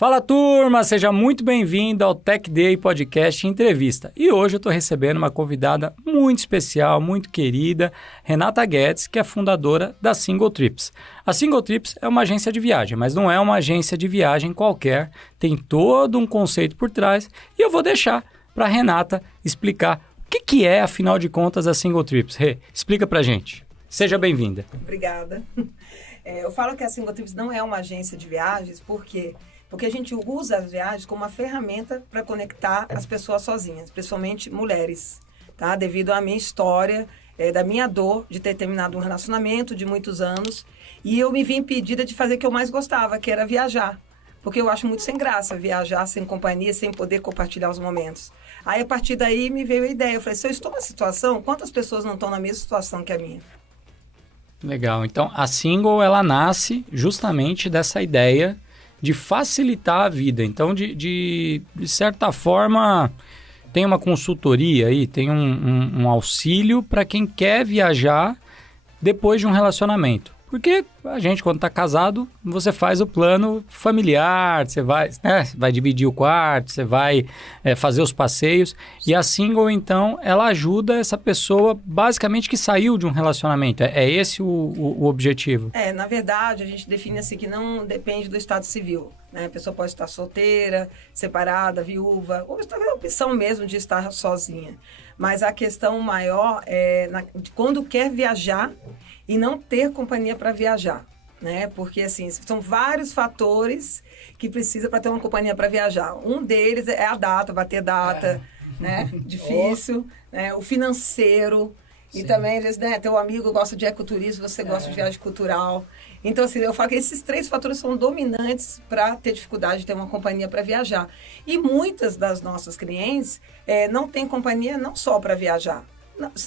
Fala turma, seja muito bem-vindo ao Tech Day Podcast Entrevista. E hoje eu estou recebendo uma convidada muito especial, muito querida, Renata Guedes, que é fundadora da Single Trips. A Single Trips é uma agência de viagem, mas não é uma agência de viagem qualquer, tem todo um conceito por trás e eu vou deixar para a Renata explicar o que é, afinal de contas, a Single Trips. Rê, explica para a gente. Seja bem-vinda. Obrigada. Eu falo que a Single Trips não é uma agência de viagens, porque a gente usa as viagens como uma ferramenta para conectar as pessoas sozinhas, principalmente mulheres, tá? Devido à minha história, da minha dor de ter terminado um relacionamento de muitos anos, e eu me vi impedida de fazer o que eu mais gostava, que era viajar. Porque eu acho muito sem graça viajar sem companhia, sem poder compartilhar os momentos. Aí, a partir daí, me veio a ideia. Eu falei, se eu estou nessa situação, quantas pessoas não estão na mesma situação que a minha? Legal. Então, a Single, ela nasce justamente dessa ideia de facilitar a vida. Então, de certa forma, tem uma consultoria aí, tem um auxílio para quem quer viajar depois de um relacionamento. Porque a gente, quando está casado, você faz o plano familiar, você vai dividir o quarto, você vai fazer os passeios. E a Single, então, ela ajuda essa pessoa, basicamente, que saiu de um relacionamento. É esse o objetivo? Na verdade, a gente define assim que não depende do estado civil, né? A pessoa pode estar solteira, separada, viúva, ou está na opção mesmo de estar sozinha. Mas a questão maior é de quando quer viajar e não ter companhia para viajar, né? Porque, assim, são vários fatores que precisa para ter uma companhia para viajar. Um deles é a data, bater data, né? Difícil, né? O financeiro. Sim. E também, às vezes, né, teu amigo gosta de ecoturismo, você gosta de viagem cultural. Então, assim, eu falo que esses três fatores são dominantes para ter dificuldade de ter uma companhia para viajar. E muitas das nossas clientes não têm companhia não só para viajar,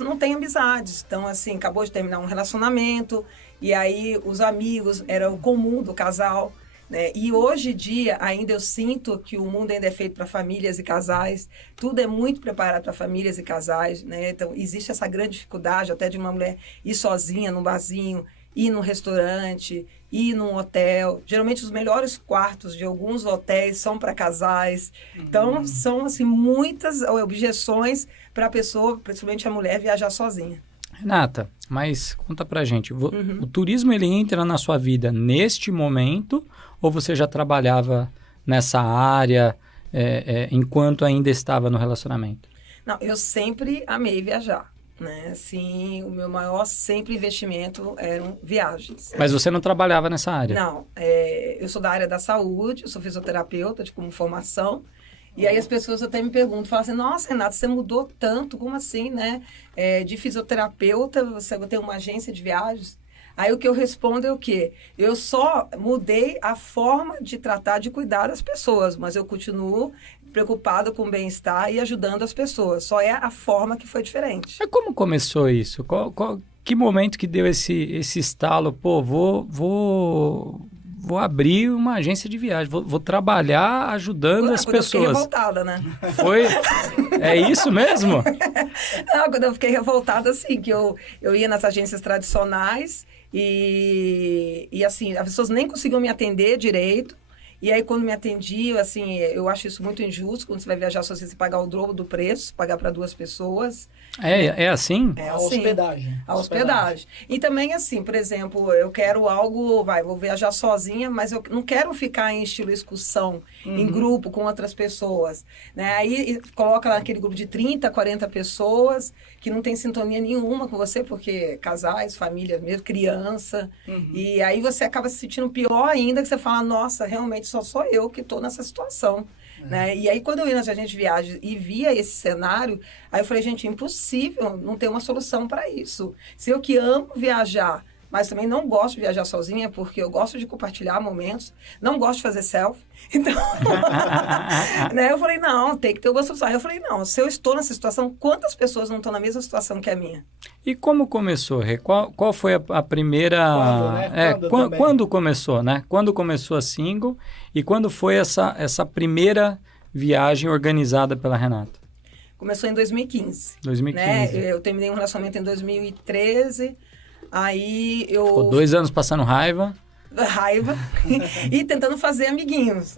não tem amizades. Então, assim, acabou de terminar um relacionamento, e aí os amigos, era o comum do casal, né? E hoje em dia, ainda eu sinto que o mundo ainda é feito para famílias e casais, tudo é muito preparado para famílias e casais, né? Então, existe essa grande dificuldade até de uma mulher ir sozinha num barzinho, ir num restaurante, ir num hotel. Geralmente, os melhores quartos de alguns hotéis são para casais. Então, são, assim, muitas objeções para a pessoa, principalmente a mulher, viajar sozinha. Renata, mas conta pra gente, o turismo ele entra na sua vida neste momento ou você já trabalhava nessa área enquanto ainda estava no relacionamento? Não, eu sempre amei viajar, né? Assim, o meu maior sempre investimento eram viagens. Mas você não trabalhava nessa área? Não, eu sou da área da saúde, eu sou fisioterapeuta como formação. E aí as pessoas até me perguntam, falam assim, nossa, Renata, você mudou tanto, como assim, né? De fisioterapeuta, você tem uma agência de viagens? Aí o que eu respondo é o quê? Eu só mudei a forma de tratar, de cuidar das pessoas, mas eu continuo preocupada com o bem-estar e ajudando as pessoas. Só é a forma que foi diferente. Mas como começou isso? Que momento que deu esse estalo? Pô, vou abrir uma agência de viagem, vou trabalhar ajudando as pessoas. Eu fiquei revoltada, né? Foi? É isso mesmo? Não, quando eu fiquei revoltada, assim, que eu ia nas agências tradicionais e assim, as pessoas nem conseguiam me atender direito. E aí, quando me atendiam, assim, eu acho isso muito injusto, quando você vai viajar sozinho, você pagar o dobro do preço, pagar para duas pessoas. É assim? É a assim. Hospedagem. A hospedagem. E também, assim, por exemplo, eu quero algo, vou viajar sozinha, mas eu não quero ficar em estilo excursão, em grupo, com outras pessoas, né? Aí, coloca lá aquele grupo de 30, 40 pessoas, que não tem sintonia nenhuma com você, porque casais, família mesmo, criança. E aí você acaba se sentindo pior ainda, que você fala, nossa, realmente só sou eu que estou nessa situação. Né? E aí, quando eu ia nas agências de viagem e via esse cenário, aí eu falei, gente, é impossível não ter uma solução para isso. Se eu que amo viajar, mas também não gosto de viajar sozinha, porque eu gosto de compartilhar momentos, não gosto de fazer selfie. Então, né? Eu falei, não, tem que ter uma solução. Aí eu falei, não, se eu estou nessa situação, quantas pessoas não estão na mesma situação que a minha? E como começou, Rê? Qual foi a primeira... Quando começou, né? Quando começou a Single e quando foi essa primeira viagem organizada pela Renata? Começou em 2015. 2015. Né? Eu terminei um relacionamento em 2013... Aí eu... Ficou 2 anos passando raiva. raiva e tentando fazer amiguinhos.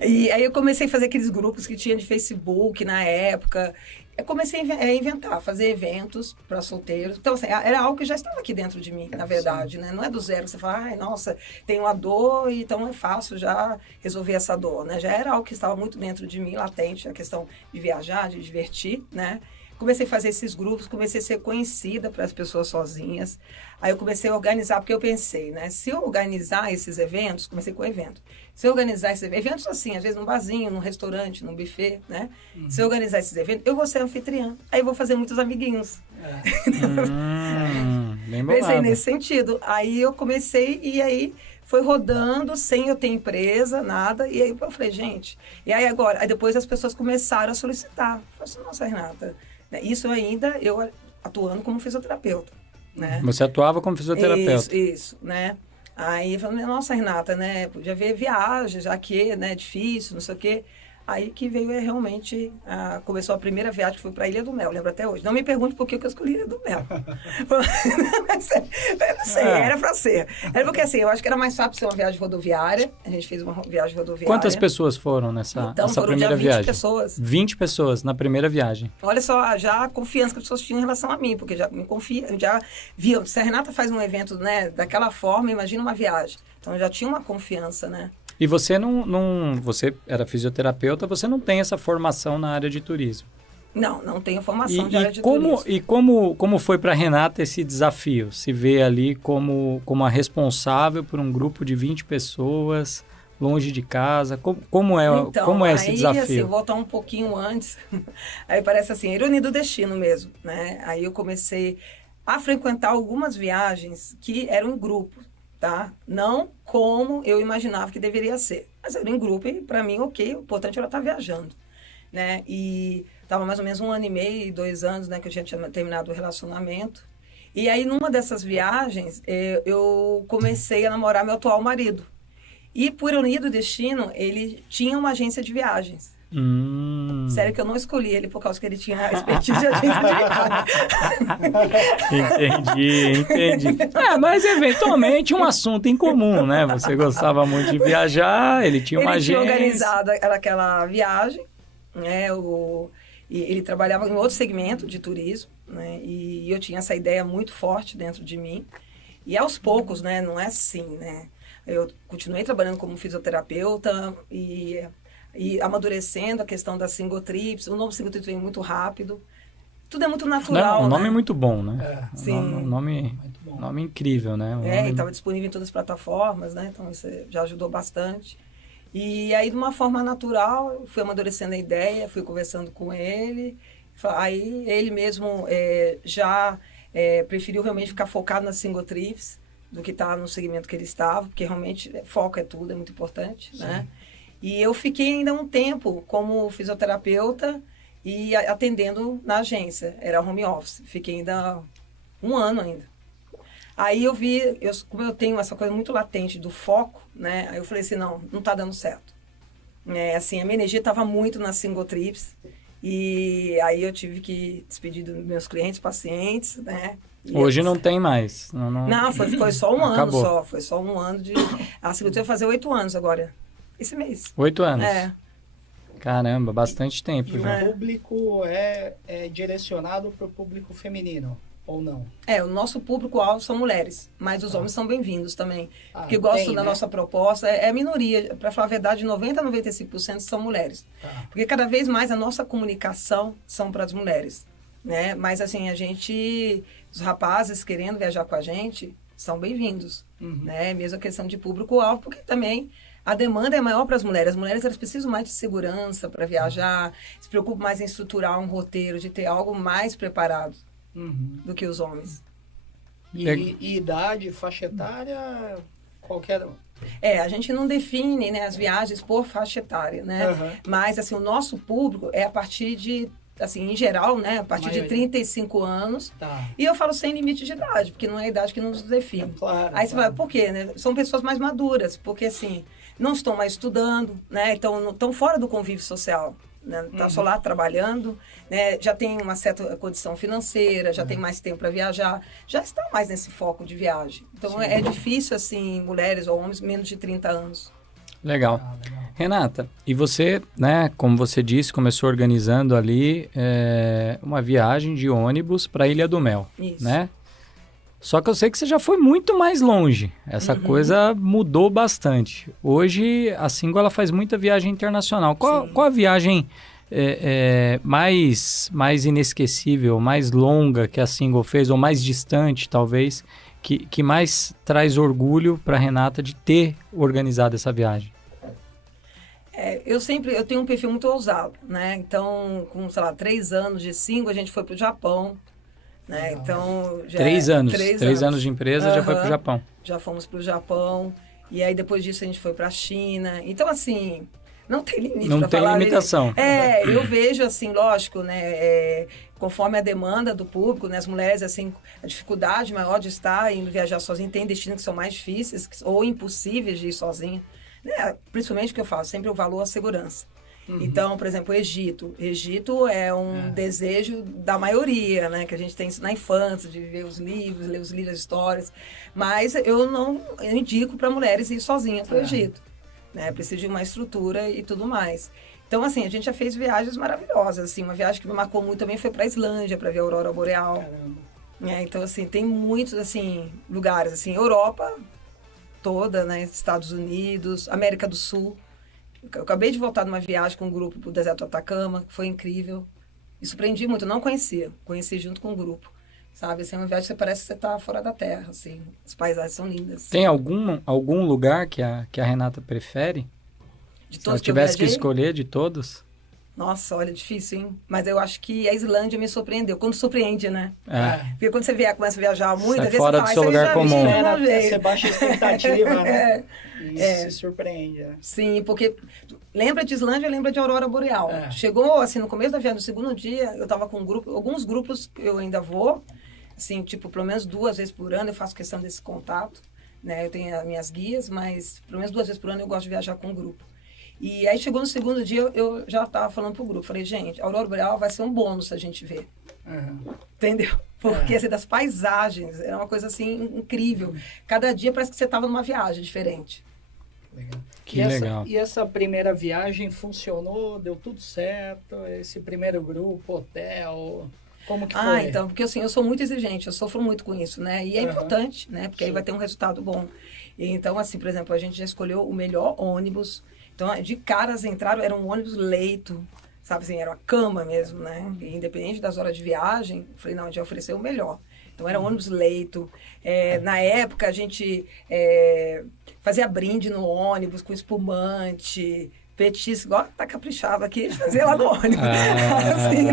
E aí eu comecei a fazer aqueles grupos que tinha de Facebook na época. Eu comecei a inventar, fazer eventos para solteiros. Então, assim, era algo que já estava aqui dentro de mim, na verdade, né? Não é do zero que você fala, ai, nossa, tenho uma dor, então é fácil já resolver essa dor, né? Já era algo que estava muito dentro de mim, latente, a questão de viajar, de divertir, né? Comecei a fazer esses grupos, comecei a ser conhecida para as pessoas sozinhas. Aí eu comecei a organizar, porque eu pensei, né? Se eu organizar esses eventos, comecei com o evento. Se eu organizar esses eventos assim, às vezes num barzinho, num restaurante, num buffet, né? Se eu organizar esses eventos, eu vou ser anfitriã. Aí eu vou fazer muitos amiguinhos. Bem Pensei bolado. nesse sentido. Aí eu comecei e aí foi rodando sem eu ter empresa, nada. E aí eu falei, gente... E aí agora, aí depois as pessoas começaram a solicitar. Eu falei assim, nossa, Renata... Isso ainda eu atuando como fisioterapeuta, né? Você atuava como fisioterapeuta. Isso, né? Aí eu falei, nossa, Renata, né? Podia ver viagem, já que, né, difícil, não sei o quê. Aí que veio realmente, começou a primeira viagem que foi para a Ilha do Mel, lembro até hoje. Não me pergunte por que eu escolhi a Ilha do Mel. Eu não sei, era para ser. Era porque assim, eu acho que era mais fácil ser uma viagem rodoviária. A gente fez uma viagem rodoviária. Quantas pessoas foram nessa foram primeira 20 viagem? pessoas. 20 pessoas na primeira viagem. Olha só, já a confiança que as pessoas tinham em relação a mim, porque já me confia, já via, se a Renata faz um evento, né, daquela forma, imagina uma viagem. Então já tinha uma confiança, né? E você você era fisioterapeuta, você não tem essa formação na área de turismo. Não tenho formação de área de turismo. E como foi para Renata esse desafio? Se vê ali como a responsável por um grupo de 20 pessoas, longe de casa, como é esse desafio? Assim, voltar um pouquinho antes, aí parece assim, ironia do destino mesmo, né? Aí eu comecei a frequentar algumas viagens que eram em grupo, tá? Não como eu imaginava que deveria ser, mas era em grupo e para mim, ok, o importante era estar viajando, né? E estava mais ou menos 1 ano e meio, 2 anos, né, que eu já tinha terminado o relacionamento. E aí, numa dessas viagens, eu comecei a namorar meu atual marido. E, por ironia do destino, ele tinha uma agência de viagens. Sério que eu não escolhi ele por causa que ele tinha a expertise de agência de viagens. Entendi. Mas eventualmente um assunto em comum, né? Você gostava muito de viajar, ele tinha uma agência. Ele tinha organizado aquela viagem, né? E ele trabalhava em outro segmento de turismo, né? E eu tinha essa ideia muito forte dentro de mim. E aos poucos, né? Não é assim, né? Eu continuei trabalhando como fisioterapeuta e amadurecendo a questão da single trips. O nome single trips veio muito rápido. Tudo é muito natural, O nome né? é muito bom, né? Sim. Um nome incrível, né? E estava disponível em todas as plataformas, né? Então isso já ajudou bastante. E aí, de uma forma natural, eu fui amadurecendo a ideia, fui conversando com ele. Aí ele mesmo já preferiu realmente ficar focado nas single trips do que estar no segmento que ele estava, porque realmente foco é tudo, é muito importante, né? E eu fiquei ainda um tempo como fisioterapeuta e atendendo na agência, era home office. Fiquei ainda 1 ano ainda. Aí eu vi, como eu tenho essa coisa muito latente do foco, né? Aí eu falei assim, não está dando certo. Assim, a minha energia estava muito nas single trips. E aí eu tive que despedir dos meus clientes, pacientes, né? Hoje não tem mais. Não, foi só 1 ano Acabou. só. Foi só 1 ano de... A single trip vai fazer 8 anos agora, esse mês. 8 anos? Caramba, bastante tempo E já. o público é direcionado para o público feminino, ou não? O nosso público-alvo são mulheres, mas os homens são bem-vindos também. Porque tem, gostam da né? nossa proposta, é minoria. Para falar a verdade, 90% a 95% são mulheres. Porque cada vez mais a nossa comunicação são para as mulheres, né? Mas assim, os rapazes querendo viajar com a gente, são bem-vindos, né? Mesmo a questão de público-alvo, porque também a demanda é maior para as mulheres. As mulheres, elas precisam mais de segurança para viajar, se preocupam mais em estruturar um roteiro, de ter algo mais preparado do que os homens. E idade, faixa etária, qualquer... A gente não define, né, as viagens por faixa etária, né? Mas, assim, o nosso público é a partir de, assim, em geral, né, a partir de 35 anos. E eu falo sem limite de idade, porque não é a idade que nos define. Claro, Aí você fala, por quê, né? São pessoas mais maduras, porque, assim, não estão mais estudando, né? Então, não estão fora do convívio social. né? Tá só lá trabalhando, né? Já tem uma certa condição financeira, já tem mais tempo para viajar, já está mais nesse foco de viagem. Então, é difícil, assim, mulheres ou homens menos de 30 anos. Legal. Renata, e você, né, como você disse, começou organizando ali uma viagem de ônibus para Ilha do Mel, Isso. né? Só que eu sei que você já foi muito mais longe. Essa coisa mudou bastante. Hoje, a Single ela faz muita viagem internacional. Qual a viagem mais inesquecível, mais longa que a Single fez, ou mais distante, talvez, que mais traz orgulho para a Renata de ter organizado essa viagem? Eu tenho um perfil muito ousado, né? Então, com, sei lá, 3 anos de Single, a gente foi para o Japão. Né? Então, 3 anos. 3 anos de empresa, já foi para o Japão. Já fomos para o Japão. E aí, depois disso, a gente foi para a China. Então, assim, não tem limite Não pra tem falar. limitação. Eu vejo, assim, lógico, né? Conforme a demanda do público, né? As mulheres, assim, a dificuldade maior de estar indo viajar sozinha. Tem destinos que são mais difíceis ou impossíveis de ir sozinha. Né? Principalmente o que eu falo, sempre o valor à segurança. Então, por exemplo, o Egito. Egito é um desejo da maioria, né? Que a gente tem isso na infância, de ver os livros, ler os livros, as histórias. Mas eu não indico para mulheres ir sozinhas para o Egito. Né? Precisa de uma estrutura e tudo mais. Então, assim, a gente já fez viagens maravilhosas. Assim, uma viagem que me marcou muito também foi para a Islândia, para ver a Aurora Boreal. Então, assim, tem muitos, assim, lugares. Assim, Europa toda, né? Estados Unidos, América do Sul. Eu acabei de voltar de uma viagem com um grupo para o deserto do Atacama, que foi incrível. Me surpreendi muito, não conhecia. Conheci junto com o grupo. Sabe, assim, é uma viagem que você parece que você está fora da terra, assim. As paisagens são lindas. Tem algum lugar que a Renata prefere? De Se ela todos que eu tivesse que viajei? escolher de todos? Nossa, olha, difícil, hein? Mas eu acho que a Islândia me surpreendeu. Quando surpreende, né? Porque quando você começa a viajar muito, Sai às vezes fora você do fala, seu "Isso aí lugar já comum." vi, né? Não Você jeito." baixa a expectativa, né? E se surpreende, né? Sim, porque lembra de Islândia, lembra de Aurora Boreal. Chegou, assim, no começo da viagem, no segundo dia, eu estava com um grupo, alguns grupos eu ainda vou, assim, tipo, pelo menos 2 vezes por ano eu faço questão desse contato, né? Eu tenho as minhas guias, mas pelo menos 2 vezes por ano eu gosto de viajar com um grupo. E aí chegou no segundo dia, eu já estava falando pro grupo, falei, gente, a Aurora Boreal vai ser um bônus se a gente ver. Entendeu? Porque, assim, das paisagens, é uma coisa, assim, incrível. Cada dia parece que você estava numa viagem diferente. Legal. Que legal. E essa primeira viagem funcionou? Deu tudo certo? Esse primeiro grupo, hotel, como que foi? Então, porque assim, eu sou muito exigente, eu sofro muito com isso, né? E é importante, né? Porque aí vai ter um resultado bom. E, então, assim, por exemplo, a gente já escolheu o melhor ônibus. Então, de cara, as entraram, era um ônibus leito, sabe assim, era uma cama mesmo, né? E, independente das horas de viagem, eu falei, não, a gente vai oferecer o melhor. Então, era um ônibus leito. Na época, a gente fazia brinde no ônibus com espumante, petisco, igual tá caprichado aqui, a gente fazia lá no ônibus. Assim,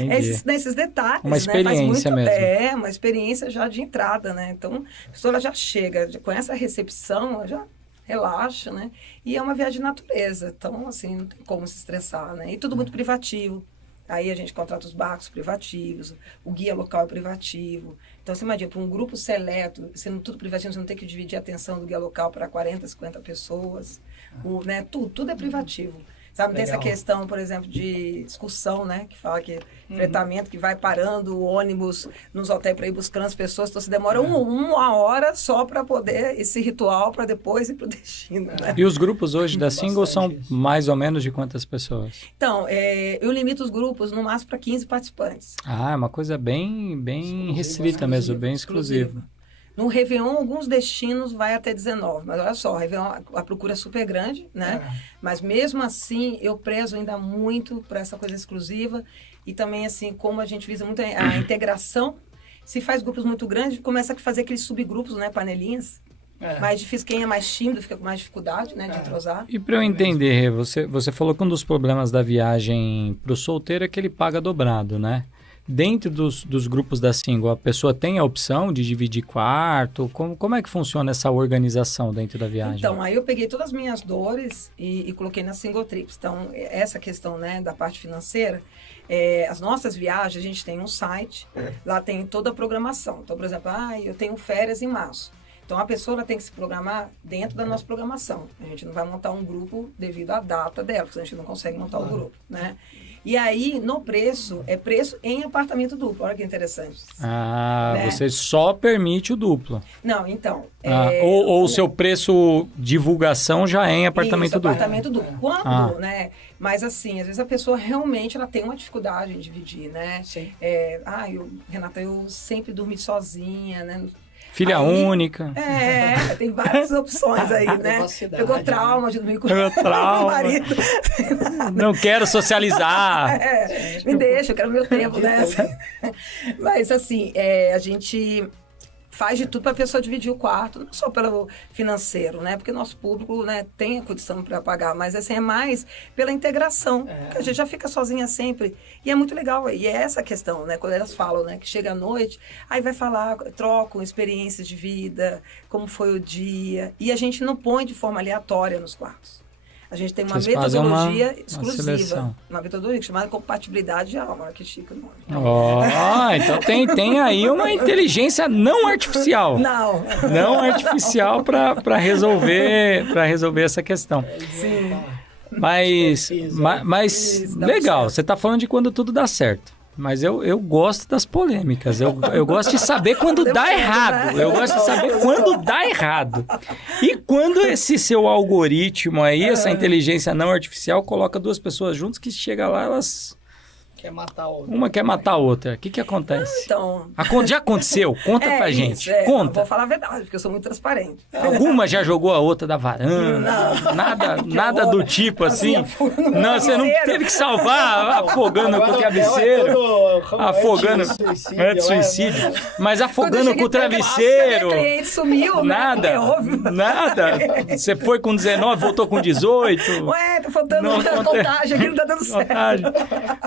entendi. Esses detalhes, Uma experiência né? mesmo. Uma experiência já de entrada, né? Então, a pessoa ela já chega, com essa recepção, ela já relaxa, né? E é uma viagem de natureza, então, assim, não tem como se estressar, né? E tudo muito privativo. Aí a gente contrata os barcos privativos, o guia local é privativo. Então, você imagina, para um grupo seleto, sendo tudo privativo, você não tem que dividir a atenção do guia local para 40, 50 pessoas. Né? Tudo é privativo. Sabe, não tem essa questão, por exemplo, de excursão, né? Que fala que fretamento, que vai parando o ônibus nos hotéis para ir buscando as pessoas. Então, você demora uma hora só para poder, esse ritual, para depois ir para o destino. Né? E os grupos hoje da Single são mais ou menos de quantas pessoas? Então, eu limito os grupos no máximo para 15 participantes. É uma coisa bem restrita mesmo, bem exclusiva. No Réveillon, alguns destinos vai até 19, mas olha só, o Réveillon, a procura é super grande, né? Mas mesmo assim, eu prezo ainda muito para essa coisa exclusiva e também, assim, como a gente visa muito a integração, se faz grupos muito grandes, começa a fazer aqueles subgrupos, né? Panelinhas. Mais difícil, quem é mais tímido fica com mais dificuldade, né? De entrosar. E para eu entender, você falou que um dos problemas da viagem para o solteiro é que ele paga dobrado, né? Dentro dos grupos da Single, a pessoa tem a opção de dividir quarto? Como é que funciona essa organização dentro da viagem? Então, aí eu peguei todas as minhas dores e coloquei na Single Trips. Então, essa questão, né, da parte financeira, as nossas viagens, a gente tem um site, lá tem toda a programação. Então, por exemplo, eu tenho férias em março. Então, a pessoa ela tem que se programar dentro da nossa programação. A gente não vai montar um grupo devido à data dela, porque a gente não consegue montar o grupo, né? E aí, no preço, é preço em apartamento duplo. Olha que interessante. Né? Você só permite o duplo. Não, então... Ou o seu preço divulgação já é em apartamento duplo. Apartamento duplo. Quando, né? Mas assim, às vezes a pessoa realmente ela tem uma dificuldade em dividir, né? Sim. Renata, eu sempre dormi sozinha, né? Filha única. Tem várias opções aí, né? Pegou trauma de dormir com o marido. Não quero socializar. Me deixa, eu quero meu tempo, né? Mas assim, a gente faz de tudo para a pessoa dividir o quarto, não só pelo financeiro, né? Porque nosso público, né, tem a condição para pagar, mas assim, é mais pela integração. Porque a gente já fica sozinha sempre. E é muito legal. E é essa a questão, né? Quando elas falam, né, que chega à noite, aí vai falar, trocam experiências de vida, como foi o dia. E a gente não põe de forma aleatória nos quartos. A gente tem uma metodologia exclusiva. Uma metodologia chamada compatibilidade de alma. Olha que chique o nome. Então tem aí uma inteligência não artificial. Não artificial para resolver essa questão. Sim. Mas legal, você está falando de quando tudo dá certo. Mas eu gosto das polêmicas. Eu gosto de saber quando dá errado. Eu gosto de saber quando dá errado. E quando esse seu algoritmo aí, essa inteligência não artificial, coloca duas pessoas juntas que chega lá, elas... Quer matar a outra. Uma quer matar a outra. O que acontece? Então... Já aconteceu? Conta pra gente. Conta. Vou falar a verdade, porque eu sou muito transparente. Alguma já jogou a outra da varanda? Não. Nada do tipo assim? Não, você não teve que salvar afogando com o travesseiro. Afogando anti-suicídio. Mas afogando com o travesseiro. O cliente sumiu. Nada. Você foi com 19, voltou com 18. Ué, tá faltando muita contagem aqui, não tá dando certo.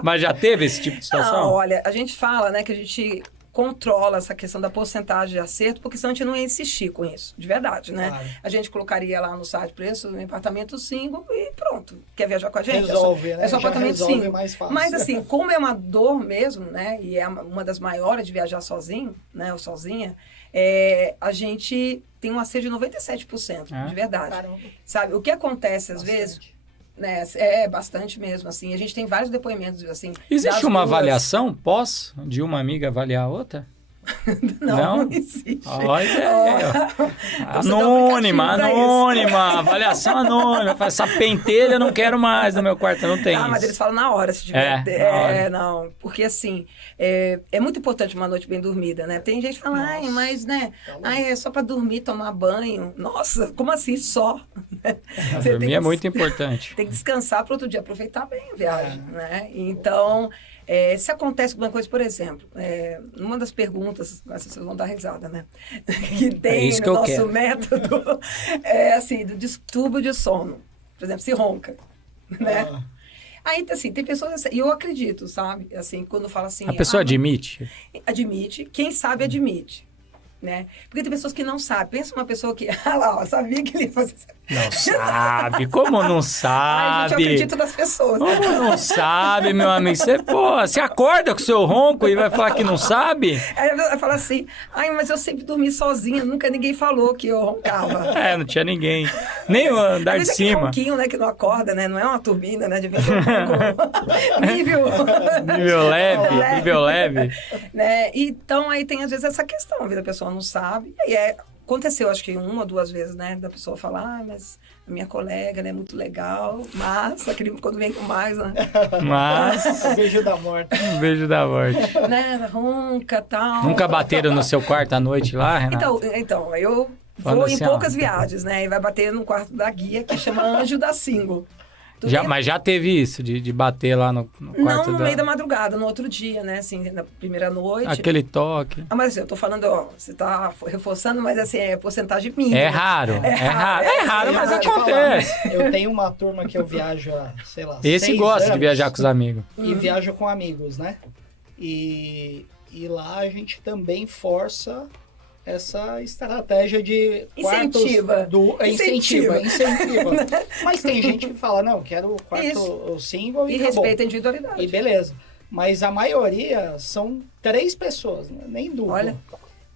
Mas já teve esse tipo de situação? Não, olha, a gente fala, né, que a gente controla essa questão da porcentagem de acerto, porque senão a gente não ia insistir com isso, de verdade, né? Claro. A gente colocaria lá no site preço em apartamento single e pronto. Quer viajar com a gente? Resolve, né? É só apartamento single. Mais fácil. Mas assim, como é uma dor mesmo, né? E é uma das maiores de viajar sozinho, né? Ou sozinha, a gente tem um acerto de 97%, de verdade. Caramba. Sabe, o que acontece às vezes... Né? Bastante mesmo, assim. A gente tem vários depoimentos, assim. Existe uma avaliação de uma amiga avaliar a outra? Não existe. Olha, anônima, avaliação anônima. Essa pentelha eu não quero mais no meu quarto, não tem isso. Mas eles falam na hora, se tiver. Não. Porque assim, é muito importante uma noite bem dormida, né? Tem gente que fala, mas né? É só pra dormir, tomar banho. Nossa, como assim só? Dormir é muito importante. Tem que descansar para outro dia aproveitar bem a viagem, né? Então... se acontece alguma coisa, por exemplo, uma das perguntas, vocês vão dar risada, né? Que tem no nosso método, assim, do distúrbio de sono. Por exemplo, se ronca, né? Aí, assim, tem pessoas, e eu acredito, sabe? Assim, quando fala assim... A pessoa admite? Admite, quem sabe admite. Né? Porque tem pessoas que não sabem. Pensa uma pessoa que... sabia que ele ia fazer isso. Não sabe? Como não sabe? Gente, eu acredito nas pessoas. Como não sabe, meu amigo? Você acorda com o seu ronco e vai falar que não sabe? Aí vai falar assim, mas eu sempre dormi sozinha, nunca ninguém falou que eu roncava. Não tinha ninguém. Nem o andar de cima. É um ronquinho, né, que não acorda, né? Não é uma turbina, né? De vez nível leve. Né? Então, aí tem às vezes essa questão, a pessoa não sabe. E aí aconteceu, acho que 1 ou 2 vezes, né? Da pessoa falar, mas a minha colega, ela é muito legal, mas aquele quando vem com mais, né? Mas... Um beijo da morte. Um beijo da morte. Né? Ronca e tal. Nunca bateram no seu quarto à noite lá, Renata? Então eu vou em poucas viagens, né? E vai bater no quarto da guia, que chama Anjo da Single. Mas já teve isso, de bater lá no quarto? Não, no meio da madrugada, no outro dia, né? Assim, na primeira noite. Aquele toque. Mas assim, eu tô falando, você tá reforçando, mas assim, é porcentagem mínima. É raro, mas acontece. Eu tenho uma turma que eu viajo há, sei lá, Esse 6 gosta anos, de viajar com os amigos. E viaja com amigos, né? E lá a gente também força essa estratégia de incentiva. Incentiva. Mas tem gente que fala, não, quero quarto single e respeita a individualidade. E beleza. Mas a maioria são 3 pessoas, né? Nem dupla. Olha.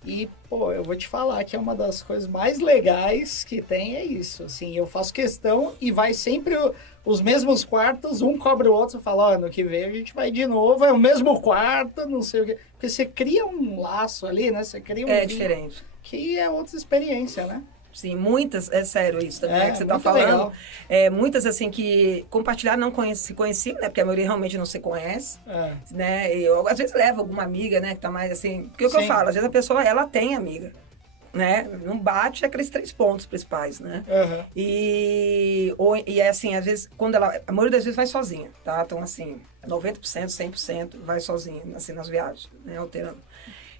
E, pô, eu vou te falar que é uma das coisas mais legais que tem, é isso. Assim, eu faço questão e vai sempre os mesmos quartos, um cobra o outro, você fala, ó, ano que vem a gente vai de novo, é o mesmo quarto, não sei o quê. Porque você cria um laço ali, né? Você cria um... É diferente. Que é outra experiência, né? Sim, muitas, é sério isso também que você está muito falando. legal. Muitas, assim, que compartilhar não se conheciam, né? Porque a maioria realmente não se conhece, né? E eu, às vezes, levo alguma amiga, né? Que tá mais, assim... Porque o que eu falo, às vezes a pessoa, ela tem amiga, né? Não bate aqueles 3 pontos principais, né? Uhum. E é assim, às vezes, quando ela... A maioria das vezes vai sozinha, tá? Então, assim, 90%, 100% vai sozinha, assim, nas viagens, né? Alterando.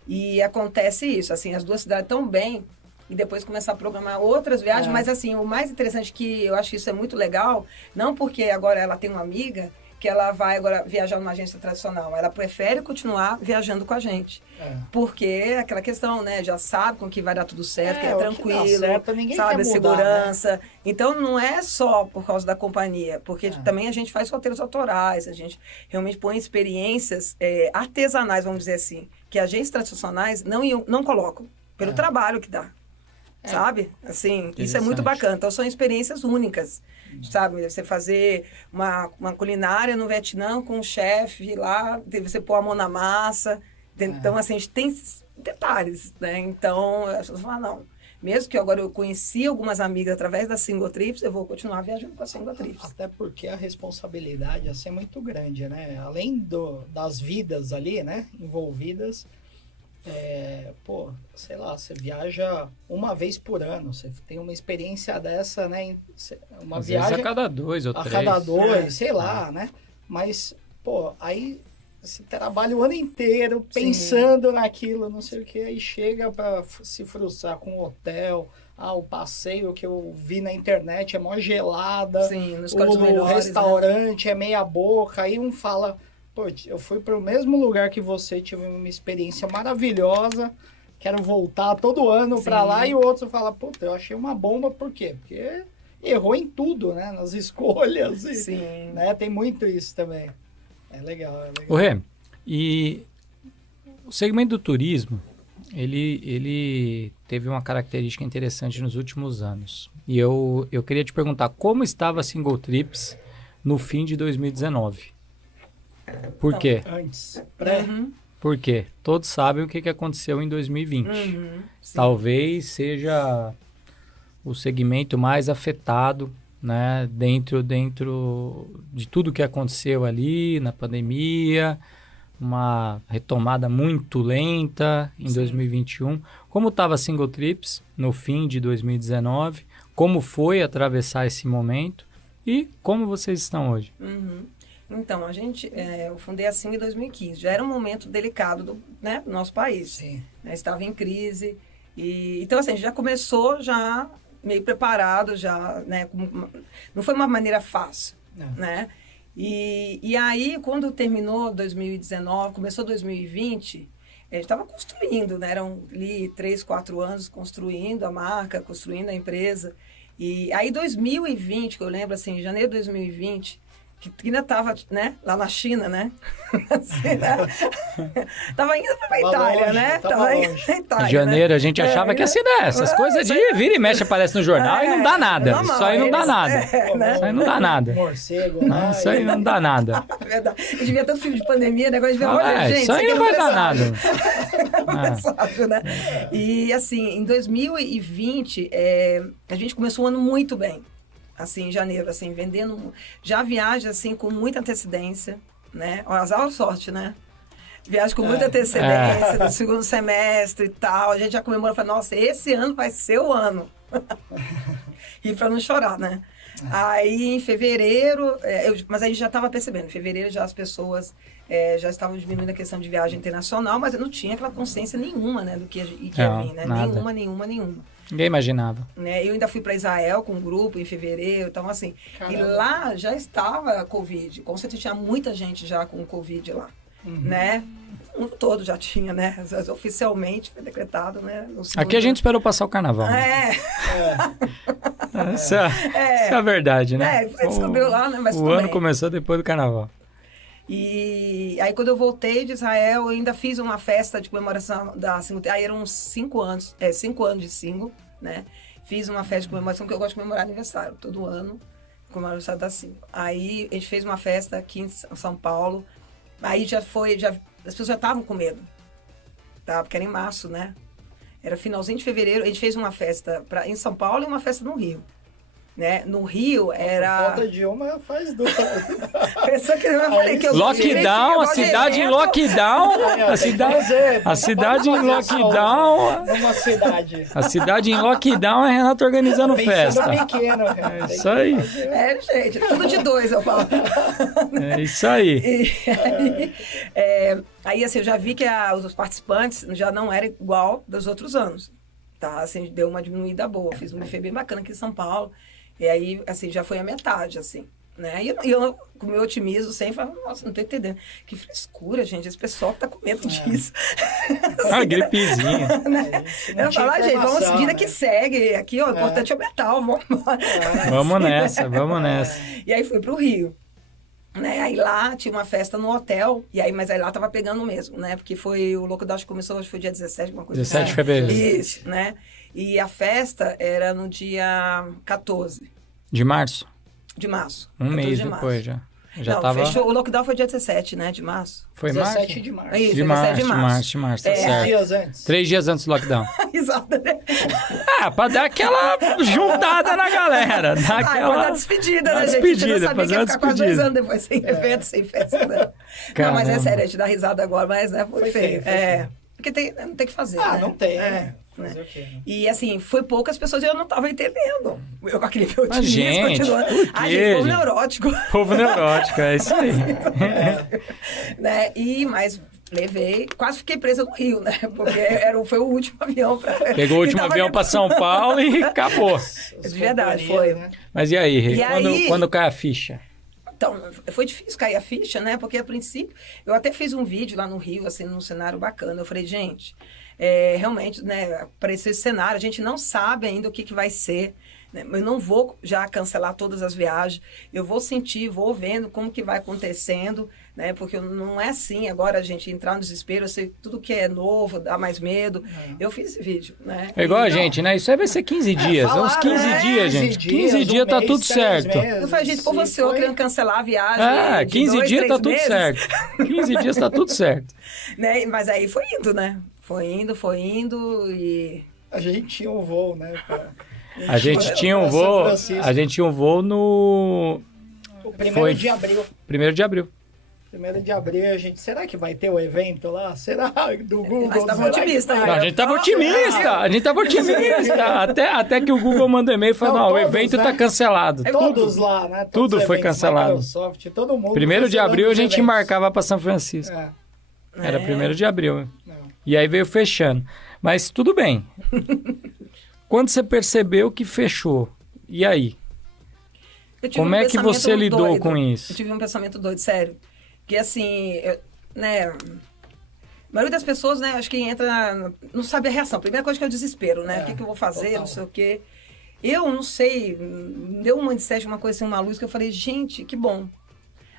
E acontece isso, assim, as duas cidades tão bem... E depois começar a programar outras viagens. Mas, assim, o mais interessante que eu acho que isso é muito legal, não porque agora ela tem uma amiga que ela vai agora viajar numa agência tradicional. Ela prefere continuar viajando com a gente. Porque é aquela questão, né? Já sabe com que vai dar tudo certo, que é tranquilo, que dá certo, ninguém sabe? quer mudar, Segurança. Né? Então, não é só por causa da companhia, porque também a gente faz roteiros autorais, a gente realmente põe experiências artesanais, vamos dizer assim, que agências tradicionais não colocam, pelo trabalho que dá. Sabe? Assim, isso é muito bacana. Então, são experiências únicas, sabe? Você fazer uma culinária no Vietnã com um chefe lá, você pôr a mão na massa. Então, assim, a gente tem detalhes, né? Então, as pessoas falam, não. Mesmo que agora eu conheci algumas amigas através da Single Trips, eu vou continuar viajando com a Single Trips. Até porque a responsabilidade ia ser muito grande, né? Além das vidas ali, né? Envolvidas... sei lá, você viaja uma vez por ano, você tem uma experiência dessa, né? Uma Às viagem vezes a cada 2 ou 3. a cada 2, sei lá, né? Mas, aí você trabalha o ano inteiro pensando naquilo, não sei o que, aí chega para se frustrar com o hotel, o passeio que eu vi na internet é mó gelada, o restaurante é meia boca, aí um fala... Pô, eu fui para o mesmo lugar que você, tive uma experiência maravilhosa, quero voltar todo ano para lá, e o outro fala, puta, eu achei uma bomba, por quê? Porque errou em tudo, né? Nas escolhas, né? Tem muito isso também. É legal. O Rê, e o segmento do turismo, ele teve uma característica interessante nos últimos anos. E eu queria te perguntar, como estava a Single Trips no fim de 2019? Por quê? Antes. Por quê? Todos sabem o que aconteceu em 2020. Talvez seja o segmento mais afetado, né? Dentro de tudo que aconteceu ali na pandemia, uma retomada muito lenta em 2021. Como estava a Single Trips no fim de 2019? Como foi atravessar esse momento? E como vocês estão hoje? Então, eu fundei a Single em 2015. Já era um momento delicado do nosso país. Né? Estava em crise. Então, assim, a gente já começou meio preparado, né? Não foi uma maneira fácil, né? E aí, quando terminou 2019, começou 2020, a gente estava construindo, né? Eram ali 3, 4 anos construindo a marca, construindo a empresa. E aí, 2020, que eu lembro, assim, janeiro de 2020... que ainda estava, né, lá na China, né? Assim, né? Tava indo para a Itália, longe, né? Tava indo para Itália. Em janeiro, a gente achava que ia ser dessas coisas de vira e mexe, aparece no jornal e não dá nada. Normal, isso aí não dá nada. Né? Isso aí não dá nada. Morcego, Isso aí não dá nada. Verdade. A gente via tanto filme de pandemia, negócio de ver, olha, gente... Isso aí não vai dar nada. Né? E, assim, em 2020, a gente começou um ano muito bem. Assim, em janeiro, assim, vendendo... Já viagem, assim, com muita antecedência, né? Olha, sorte, né? Viagem com muita antecedência, do segundo semestre e tal. A gente já comemora, fala, nossa, esse ano vai ser o ano. E para não chorar, né? Aí, em fevereiro... mas a gente já estava percebendo. Em fevereiro, já as pessoas já estavam diminuindo a questão de viagem internacional, mas eu não tinha aquela consciência nenhuma, né? Do que ia vir, né? Nada. Nenhuma. Ninguém imaginava. Né? Eu ainda fui para Israel com um grupo em fevereiro, então assim, Caramba. E lá já estava a Covid, com certeza tinha muita gente já com Covid lá, né? O mundo todo já tinha, né? Oficialmente foi decretado, né? Aqui a gente esperou passar o carnaval. Essa é a verdade, né? Descobriu lá, né? Mas o ano começou depois do carnaval. E aí, quando eu voltei de Israel, eu ainda fiz uma festa de comemoração da single. Aí eram uns 5 anos, 5 anos de single, né? Fiz uma festa de comemoração, porque eu gosto de comemorar aniversário, todo ano, comemorar aniversário da single. Aí a gente fez uma festa aqui em São Paulo. Aí as pessoas já estavam com medo, tá? Porque era em março, né? Era finalzinho de fevereiro, a gente fez uma festa em São Paulo e uma festa no Rio. Né? No Rio era... Falta de uma faz duas. Pensou que eu falei que eu lockdown, a cidade em lockdown. A cidade em lockdown. Uma cidade. A cidade em lockdown, a Renata organizando festa. Pequeno, é isso aí. Gente, tudo de 2, eu falo. É isso aí. Aí, assim, eu já vi que os participantes já não eram igual dos outros anos. Tá? Assim, deu uma diminuída boa. Fiz um buffet bem bacana aqui em São Paulo. E aí, assim, já foi a metade, assim, né? E eu com o meu otimismo, sempre falo, nossa, não tô entendendo. Que frescura, gente, esse pessoal que tá com medo disso. Ah, gripezinha. Né? Eu falo, gente, vamos vida que segue. Aqui, ó, o importante é o metal, vamos embora. Vamos nessa. E aí fui pro Rio. Né? Aí lá tinha uma festa no hotel, mas aí lá tava pegando mesmo, né? Porque foi o lockdown que começou, acho que foi dia 17, alguma coisa 17 de fevereiro. Isso, né? E a festa era no dia 14. De março? De março. Um mês depois já. Não, tava... fechou. O lockdown foi dia 17, né? De março. Foi 17 de março. Isso, de março, tá certo. 3 dias antes. 3 dias antes do lockdown. Exato, né? Pra dar aquela juntada na galera. Pra dar despedida, né, gente? Despedida, A gente não sabia que ia ficar quase 2 anos depois sem evento, sem festa, né? Não, mas é sério, a gente dá risada agora, mas né, foi feio. Porque não tem que fazer, né? Não tem. Fazer o quê, né? E assim, foi poucas pessoas e eu não tava entendendo. Eu com aquele meu otimismo continuando. Gente, povo neurótico. Povo neurótico, é isso aí. Né? Mas levei, quase fiquei presa no Rio, né? Porque foi o último avião pra... Pegou o último avião pra São Paulo e acabou. De verdade, foi. Né? Mas e aí, quando cai a ficha? Então, foi difícil cair a ficha, né? Porque, a princípio, eu até fiz um vídeo lá no Rio, assim, num cenário bacana. Eu falei, gente, realmente, né, apareceu esse cenário, a gente não sabe ainda o que vai ser, né? Eu não vou já cancelar todas as viagens, eu vou sentir, vou vendo como que vai acontecendo, né? Porque não é assim agora a gente entrar no desespero, eu sei tudo que é novo, dá mais medo. Eu fiz esse vídeo, né? É igual a gente, né? Isso aí vai ser 15 dias. Uns 15 dias, gente. 15 dias tá tudo certo. Eu falei, gente, por você, eu querendo cancelar a viagem. 15 dias tá tudo certo. 15 dias tá tudo certo. Né? Mas aí foi indo, né? Foi indo e... A gente tinha um voo, né? A gente tinha um voo no... O 1º de abril. 1º de abril. 1º de abril, será que vai ter o evento lá? Será? Do Google? Mas tava otimista. Não, a gente tava otimista. Até que o Google mandou e-mail e falou, o evento tá cancelado. Todos lá, né? Tudo foi cancelado. Microsoft, todo mundo. 1º de abril a gente embarcava para São Francisco. Era 1º de abril. E aí veio fechando. Mas tudo bem. Quando você percebeu que fechou, e aí? Como é que você lidou com isso? Eu tive um pensamento doido, sério. Porque assim, né... A maioria das pessoas, né, acho que entra... Não sabe a reação. Primeira coisa que é o desespero, né? O que eu vou fazer, total. Não sei o quê. Eu não sei, deu uma mindset, uma coisa assim, uma luz, que eu falei, gente, que bom.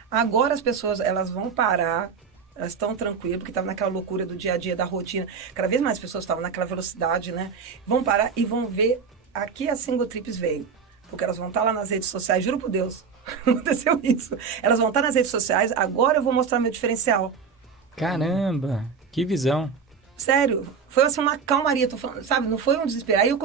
Agora as pessoas, elas vão parar... Elas estão tranquilas, porque estavam naquela loucura do dia a dia, da rotina. Cada vez mais pessoas estavam naquela velocidade, né? Vão parar e vão ver aqui a Single Trips veio. Porque elas vão estar lá nas redes sociais, juro por Deus, aconteceu isso. Elas vão estar nas redes sociais, agora eu vou mostrar meu diferencial. Caramba, que visão. Sério, foi assim uma calmaria, tô falando, sabe? Não foi um desespero. Aí eu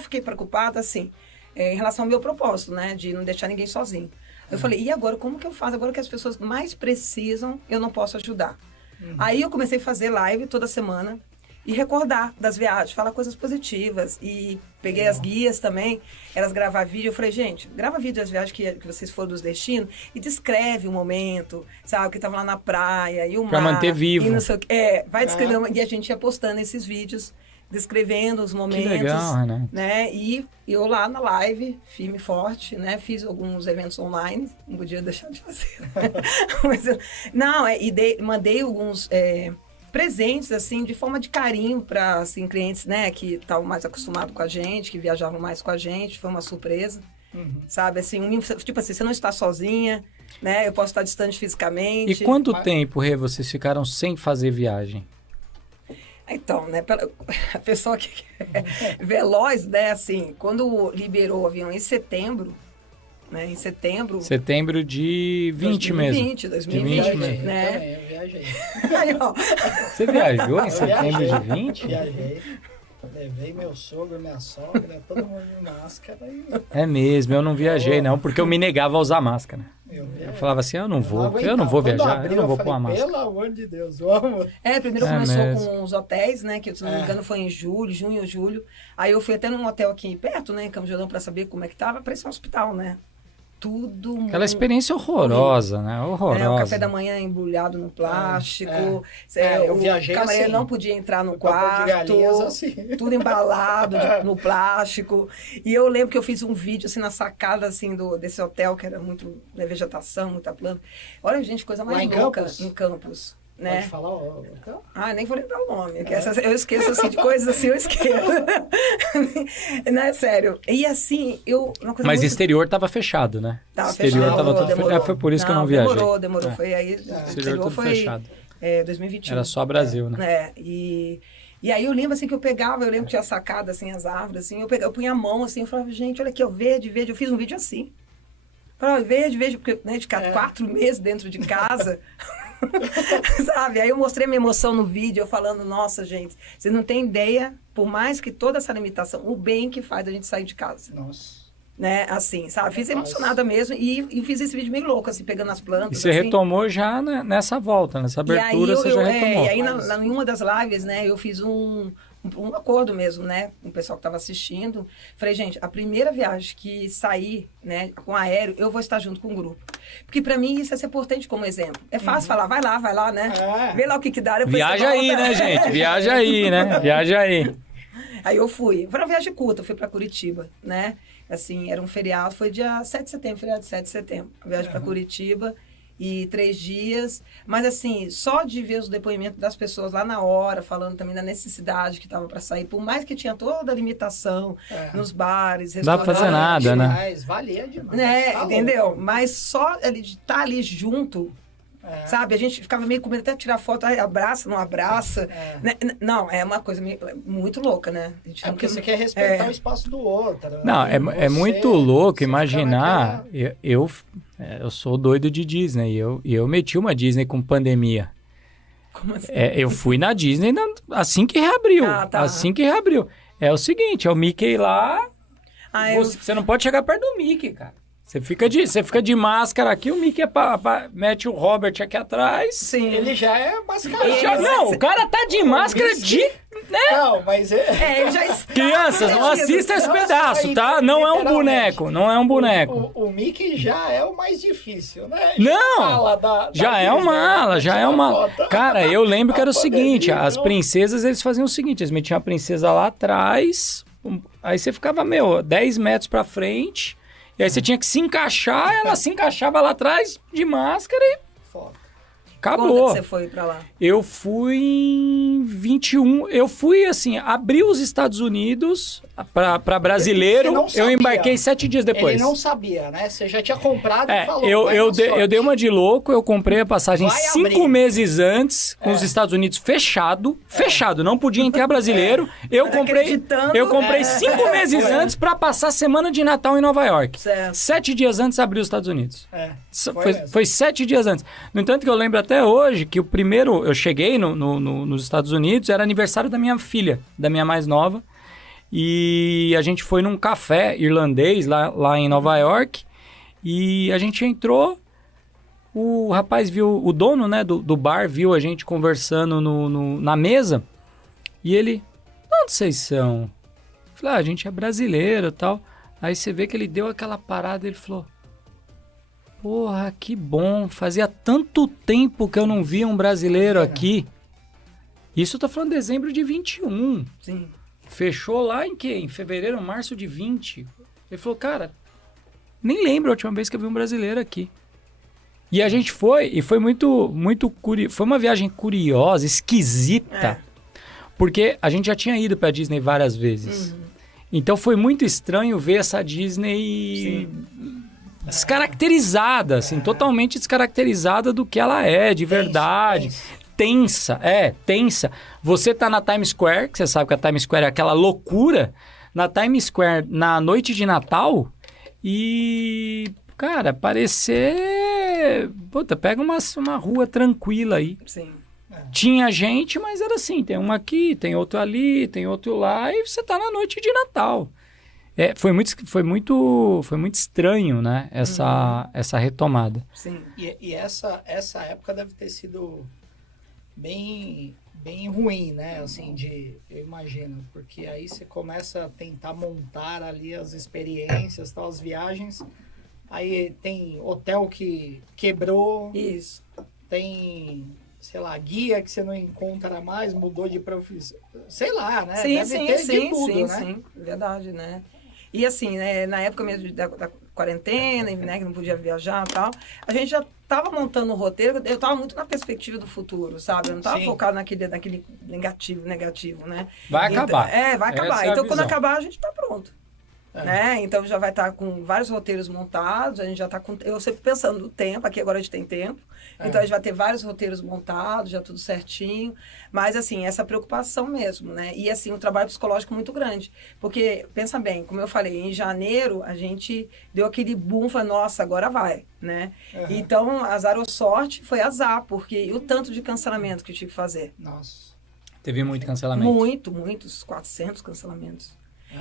fiquei preocupada, assim, em relação ao meu propósito, né? De não deixar ninguém sozinho. Eu falei, e agora, como que eu faço? Agora que as pessoas mais precisam, eu não posso ajudar. Aí eu comecei a fazer live toda semana e recordar das viagens, falar coisas positivas. E peguei as guias também, elas gravar vídeo. Eu falei, gente, grava vídeo das viagens que vocês foram dos destinos e descreve o momento, sabe? Que estavam lá na praia e o mar. Pra manter vivo. E não sei o quê. Vai descrevendo. E a gente ia postando esses vídeos, descrevendo os momentos. Que legal, Renata. Né? E eu lá na live, firme e forte, né? Fiz alguns eventos online, não podia deixar de fazer. Mas, mandei alguns presentes, assim, de forma de carinho para assim, clientes, né? Que estavam mais acostumados com a gente, que viajavam mais com a gente. Foi uma surpresa. sabe? Assim, tipo assim, você não está sozinha, né? Eu posso estar distante fisicamente. E quanto tempo, Rê, vocês ficaram sem fazer viagem? Então, né, a pessoa que é veloz, né, assim, quando liberou o avião em setembro, né, em setembro... Setembro de 20 mesmo. 2020, mesmo. né? Também, eu viajei. Aí, ó. Você viajou em setembro de 20? Viajei. Levei meu sogro, minha sogra, todo mundo de máscara e É mesmo, eu não viajei não, porque eu me negava a usar máscara. Eu falava assim, eu não vou viajar, eu não vou pôr a máscara. Pelo amor de Deus, vamos. Primeiro É começou mesmo. com os hotéis, né, que se não me engano foi em junho ou julho. Aí eu fui até num hotel aqui perto, né, em Campos do Jordão, pra saber como é que tava, parecia um hospital, né. Tudo Aquela experiência horrorosa, né? Horrorosa. O café da manhã embrulhado no plástico. Eu o viajei camareiro assim. não podia entrar no Papo de quarto. galinhas, assim. Tudo embalado no plástico. E eu lembro que eu fiz um vídeo assim na sacada assim desse hotel, que era muito, né, vegetação, muita planta. Olha, gente, coisa mais Lá em louca Campos? em Campos. Né? Pode falar o hotel? Nem vou lembrar o nome. Que eu esqueço assim de coisas assim, eu esqueço. Não é sério. E assim, uma coisa Mas muito... exterior tava fechado, né? Tava Exterior fechado, tava tudo demorou. fechado. Foi por isso que eu não viajei. Demorou. Foi aí. Exterior tudo foi fechado. 2021. Era só Brasil, né? E aí eu lembro assim que eu lembro que tinha sacado assim as árvores, assim, eu punha a mão assim, eu falava, gente, olha aqui, ó, verde, eu fiz um vídeo assim. Falava, verde, porque, né, de ficar 4 meses dentro de casa. Sabe? Aí eu mostrei a minha emoção no vídeo, eu falando, nossa, gente, vocês não têm ideia, por mais que toda essa limitação, o bem que faz a gente sair de casa. Nossa. Né? Assim, sabe? Fiz emocionada mesmo e fiz esse vídeo meio louco, assim, pegando as plantas. E você assim. retomou já nessa volta, nessa abertura, você já retomou. E aí, em uma das lives, né, eu fiz um acordo mesmo, né, com o pessoal que estava assistindo. Falei, gente, a primeira viagem que sair, né, com aéreo, eu vou estar junto com o grupo. Porque para mim isso é ser importante como exemplo. É fácil falar, vai lá, né? Vê lá o que dá. Viaja aí, né, gente? Viaja aí, né? Viaja aí. Aí eu fui. Foi uma viagem curta, eu fui para Curitiba, né? Assim, era um feriado, foi dia 7 de setembro, feriado de 7 de setembro. A viagem para Curitiba. E 3 dias, mas assim, só de ver os depoimentos das pessoas lá na hora, falando também da necessidade que estava para sair, por mais que tinha toda a limitação nos bares, não dá pra fazer nada, né? Mas valia demais. Né? Tá Entendeu? louco. Mas só de estar ali junto, sabe? A gente ficava meio com medo até de tirar foto, abraça, não abraça. Né? Não, é uma coisa muito louca, né? A gente Porque você quer respeitar o espaço do outro. Não, né? é muito louco você imaginar. Eu sou doido de Disney e eu meti uma Disney com pandemia. Como assim? Eu fui na Disney assim que reabriu. Tá. Assim que reabriu. É o seguinte, é o Mickey lá. Eu... Você não pode chegar perto do Mickey, cara. Você fica de máscara aqui, o Mickey mete o Robert aqui atrás. Sim. Ele já é mascarado. Não, o cara tá de máscara né? Não, mas ele já está... Crianças, não assistam esse pedaço, tá? Não é um boneco, não é um boneco. O Mickey já é o mais difícil, né? Não! Já é uma... Cara, eu lembro que era o seguinte, as princesas, eles faziam o seguinte, eles metiam a princesa lá atrás, aí você ficava, 10 metros pra frente, e aí você tinha que se encaixar, ela se encaixava lá atrás de máscara e... Foda. Acabou. Quando você foi pra lá? Eu fui em 21. Eu fui assim, abri os Estados Unidos para brasileiro. Eu embarquei 7 dias depois. Ele não sabia, né? Você já tinha comprado e falou. Eu dei uma de louco, eu comprei a passagem 5 meses antes, com os Estados Unidos fechado. Fechado, não podia entrar brasileiro. Eu comprei 5 meses antes para passar a semana de Natal em Nova York. Certo. 7 dias antes abri os Estados Unidos. Foi Foi 7 dias antes. No entanto, que eu lembro até hoje que o primeiro... Eu cheguei nos Estados Unidos, era aniversário da minha filha, da minha mais nova. E a gente foi num café irlandês lá em Nova York. E a gente entrou... O rapaz viu... O dono, né, do bar viu a gente conversando na mesa. E ele... De onde vocês são? Eu falei, a gente é brasileiro e tal. Aí você vê que ele deu aquela parada e ele falou... Porra, que bom. Fazia tanto tempo que eu não via um brasileiro aqui. Isso eu tô falando de dezembro de 21. Sim. Fechou lá em quê? Em fevereiro, março de 20. Ele falou, cara, nem lembro a última vez que eu vi um brasileiro aqui. E a gente foi, e foi muito curioso. Foi uma viagem curiosa, esquisita. Porque a gente já tinha ido pra Disney várias vezes. Então foi muito estranho ver essa Disney descaracterizada, assim, totalmente descaracterizada do que ela é, de verdade. Tensa. Você tá na Times Square, que você sabe que a Times Square é aquela loucura, na Times Square na noite de Natal e, cara, parecer... Puta, pega uma rua tranquila aí. Sim. Tinha gente, mas era assim, tem uma aqui, tem outro ali, tem outro lá, e você tá na noite de Natal. Foi muito estranho, né, essa retomada. Sim. E essa época deve ter sido bem ruim, né, assim, eu imagino, porque aí você começa a tentar montar ali as experiências, tal, as viagens, aí tem hotel que quebrou, Isso. tem, sei lá, guia que você não encontra mais, mudou de profissão, sei lá, né, Sim, deve ter de tudo, né? sim, verdade, né? E assim, né, na época mesmo da quarentena, né, que não podia viajar e tal, a gente já estava montando um roteiro, eu estava muito na perspectiva do futuro, sabe? Eu não estava focado naquele negativo, né? Vai acabar. Vai acabar. Essa é a Então, quando visão. acabar, a gente está pronto. Né? Então, já vai estar com vários roteiros montados, a gente já está com... Eu sempre pensando no tempo, aqui agora a gente tem tempo, então a gente vai ter vários roteiros montados, já tudo certinho, mas assim, essa preocupação mesmo, né? E assim, um trabalho psicológico muito grande, porque, pensa bem, como eu falei, em janeiro a gente deu aquele boom, falou, nossa, agora vai, né? Então, azar ou sorte foi azar, porque e o tanto de cancelamento que eu tive que fazer? Nossa. Teve muito cancelamento. Muitos, 400 cancelamentos.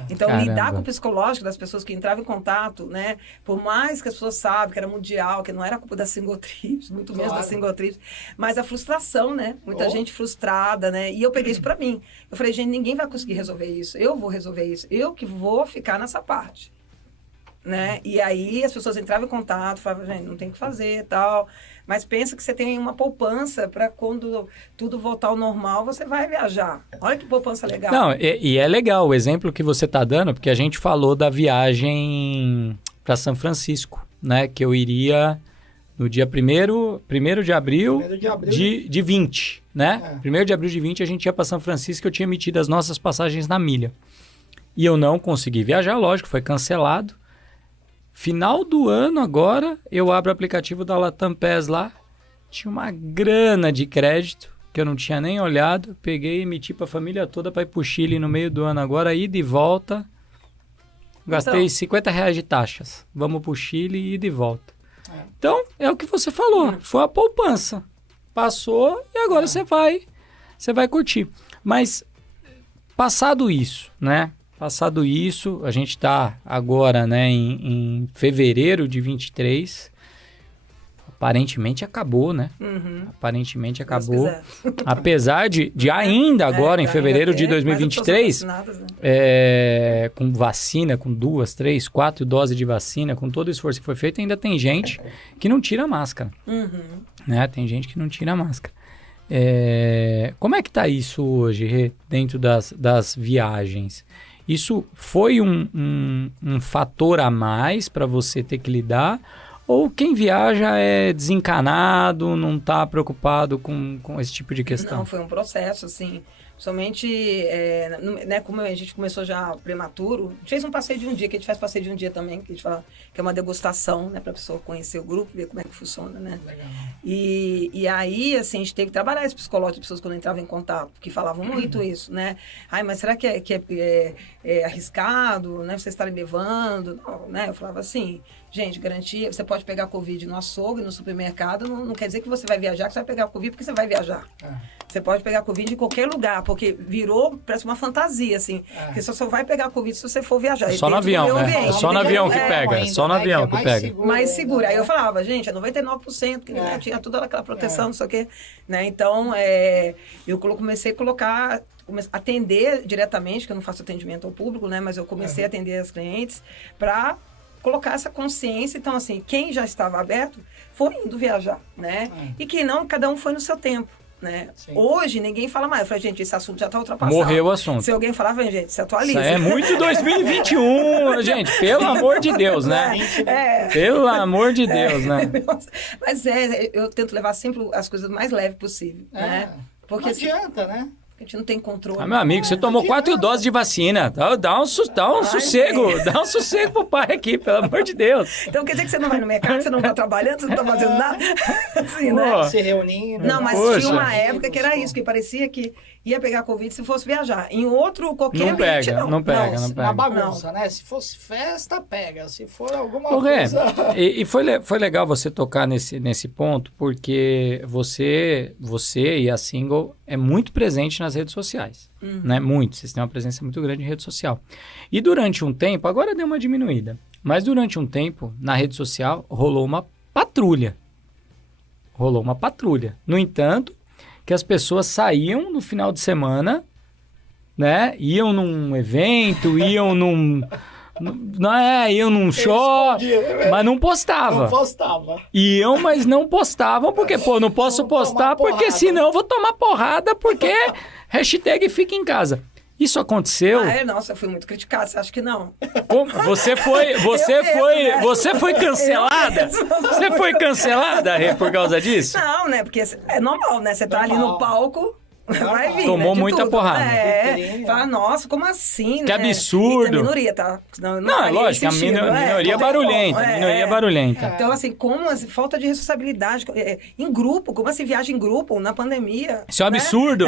Então, Caramba. lidar com o psicológico das pessoas que entravam em contato, né? Por mais que as pessoas sabem que era mundial, que não era culpa da single trips, muito menos da single trips, mas a frustração, né? Muita gente frustrada, né? E eu peguei isso pra mim. Eu falei, gente, ninguém vai conseguir resolver isso. Eu vou resolver isso. Eu que vou ficar nessa parte. Né? E aí as pessoas entravam em contato, falavam, gente, não tem o que fazer e tal. Mas pensa que você tem uma poupança para quando tudo voltar ao normal, você vai viajar. Olha que poupança legal. Não, e é legal o exemplo que você está dando, porque a gente falou da viagem para São Francisco, né? Que eu iria no dia 1º de abril de 20, né? 1º de abril de 20 a gente ia para São Francisco, eu tinha emitido as nossas passagens na milha. E eu não consegui viajar, lógico, foi cancelado. Final do ano agora, eu abro o aplicativo da Latam Pass lá, tinha uma grana de crédito que eu não tinha nem olhado, peguei e emiti para a família toda para ir para o Chile no meio do ano agora, ida e volta, gastei R$50 de taxas, vamos para o Chile e ida e volta. Então, é o que você falou, foi a poupança, passou e agora você vai curtir. Mas, passado isso, né? Passado isso, a gente está agora, né, em fevereiro de 23. Aparentemente acabou, né? Aparentemente acabou. Apesar de ainda agora, em fevereiro de 2023, com vacina, com 2, 3, 4 doses de vacina, com todo o esforço que foi feito, ainda tem gente que não tira a máscara. Né? Tem gente que não tira a máscara. Como é que está isso hoje, dentro das viagens? Isso foi um fator a mais para você ter que lidar? Ou quem viaja é desencanado, não está preocupado com esse tipo de questão? Não, foi um processo, assim. Somente, né, como a gente começou já prematuro, a gente fez um passeio de um dia, que a gente faz passeio de um dia também, que a gente fala que é uma degustação, né, para a pessoa conhecer o grupo, ver como é que funciona, né? Legal. E aí, assim, a gente teve que trabalhar esse psicológico de pessoas quando entravam em contato, porque falavam muito isso, né? Ai, mas será que é arriscado, né, vocês estarem levando? Não, né? Eu falava assim, gente, garantia, você pode pegar Covid no açougue, no supermercado, não quer dizer que você vai viajar, que você vai pegar Covid porque você vai viajar. Você pode pegar Covid em qualquer lugar, porque virou, parece uma fantasia, assim. Porque você só vai pegar Covid se você for viajar. Só no avião, né? É só no avião que pega. É só no avião que pega. Mais seguro. Aí eu falava, gente, é 99%, que né, tinha toda aquela proteção, não sei o quê. Né? Então, eu comecei a colocar... atender diretamente, que eu não faço atendimento ao público, né? Mas eu comecei a atender as clientes para colocar essa consciência. Então, assim, quem já estava aberto foi indo viajar, né? E quem não, cada um foi no seu tempo. Né? Hoje ninguém fala mais. Eu falei, gente, esse assunto já está ultrapassado. Morreu o assunto. Se alguém falar, vem, gente, se atualiza. Isso é muito 2021, gente, pelo amor de Deus, né? Pelo amor de Deus, né? Mas eu tento levar sempre as coisas mais leves possível, né? Porque não adianta, né? A gente não tem controle. Meu amigo, você tomou 4 doses de vacina. Dá um sossego. Dá um sossego pro pai aqui, pelo amor de Deus. Então quer dizer que você não vai no mercado, você não tá trabalhando, você não tá fazendo nada? Assim, né? Se reunindo. Não, mas Poxa. tinha uma época que era isso, que parecia que ia pegar Covid se fosse viajar. Em outro, qualquer Não ambiente, não pega. Na bagunça, né? Se fosse festa, pega. Se for alguma Rê, coisa... e foi legal você tocar nesse ponto, porque você e a Single é muito presente nas redes sociais, né? Muito, vocês têm uma presença muito grande em rede social. E durante um tempo, agora deu uma diminuída, mas durante um tempo, na rede social, rolou uma patrulha. No entanto, que as pessoas saíam no final de semana, né? Iam num evento, iam num show, mas não postava. Não postava. Iam, mas não postavam, porque, não posso postar, porque senão eu vou tomar porrada, porque hashtag fica em casa. Isso aconteceu? Nossa, eu fui muito criticada, você acha que não? Você foi cancelada? Você foi cancelada, Rê, por causa disso? Não, né? Porque é normal, né? Você tá ali no palco... Vai vir, tomou né? muita tudo. porrada. Fala, nossa, como assim, que né? absurdo. E a minoria, tá? Não, é lógico, a minoria é barulhenta. Minoria barulhenta. Então, assim, como assim, falta de responsabilidade em grupo, como assim, viagem em grupo na pandemia. Isso é um absurdo.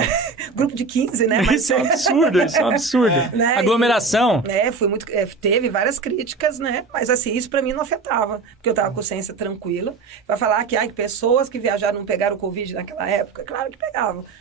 Grupo de 15, né? Mas, isso é um absurdo. Né? Aglomeração. Fui muito, teve várias críticas, né? Mas assim, isso pra mim não afetava, porque eu tava com consciência tranquila. Vai falar que pessoas que viajaram não pegaram o Covid naquela época? Claro que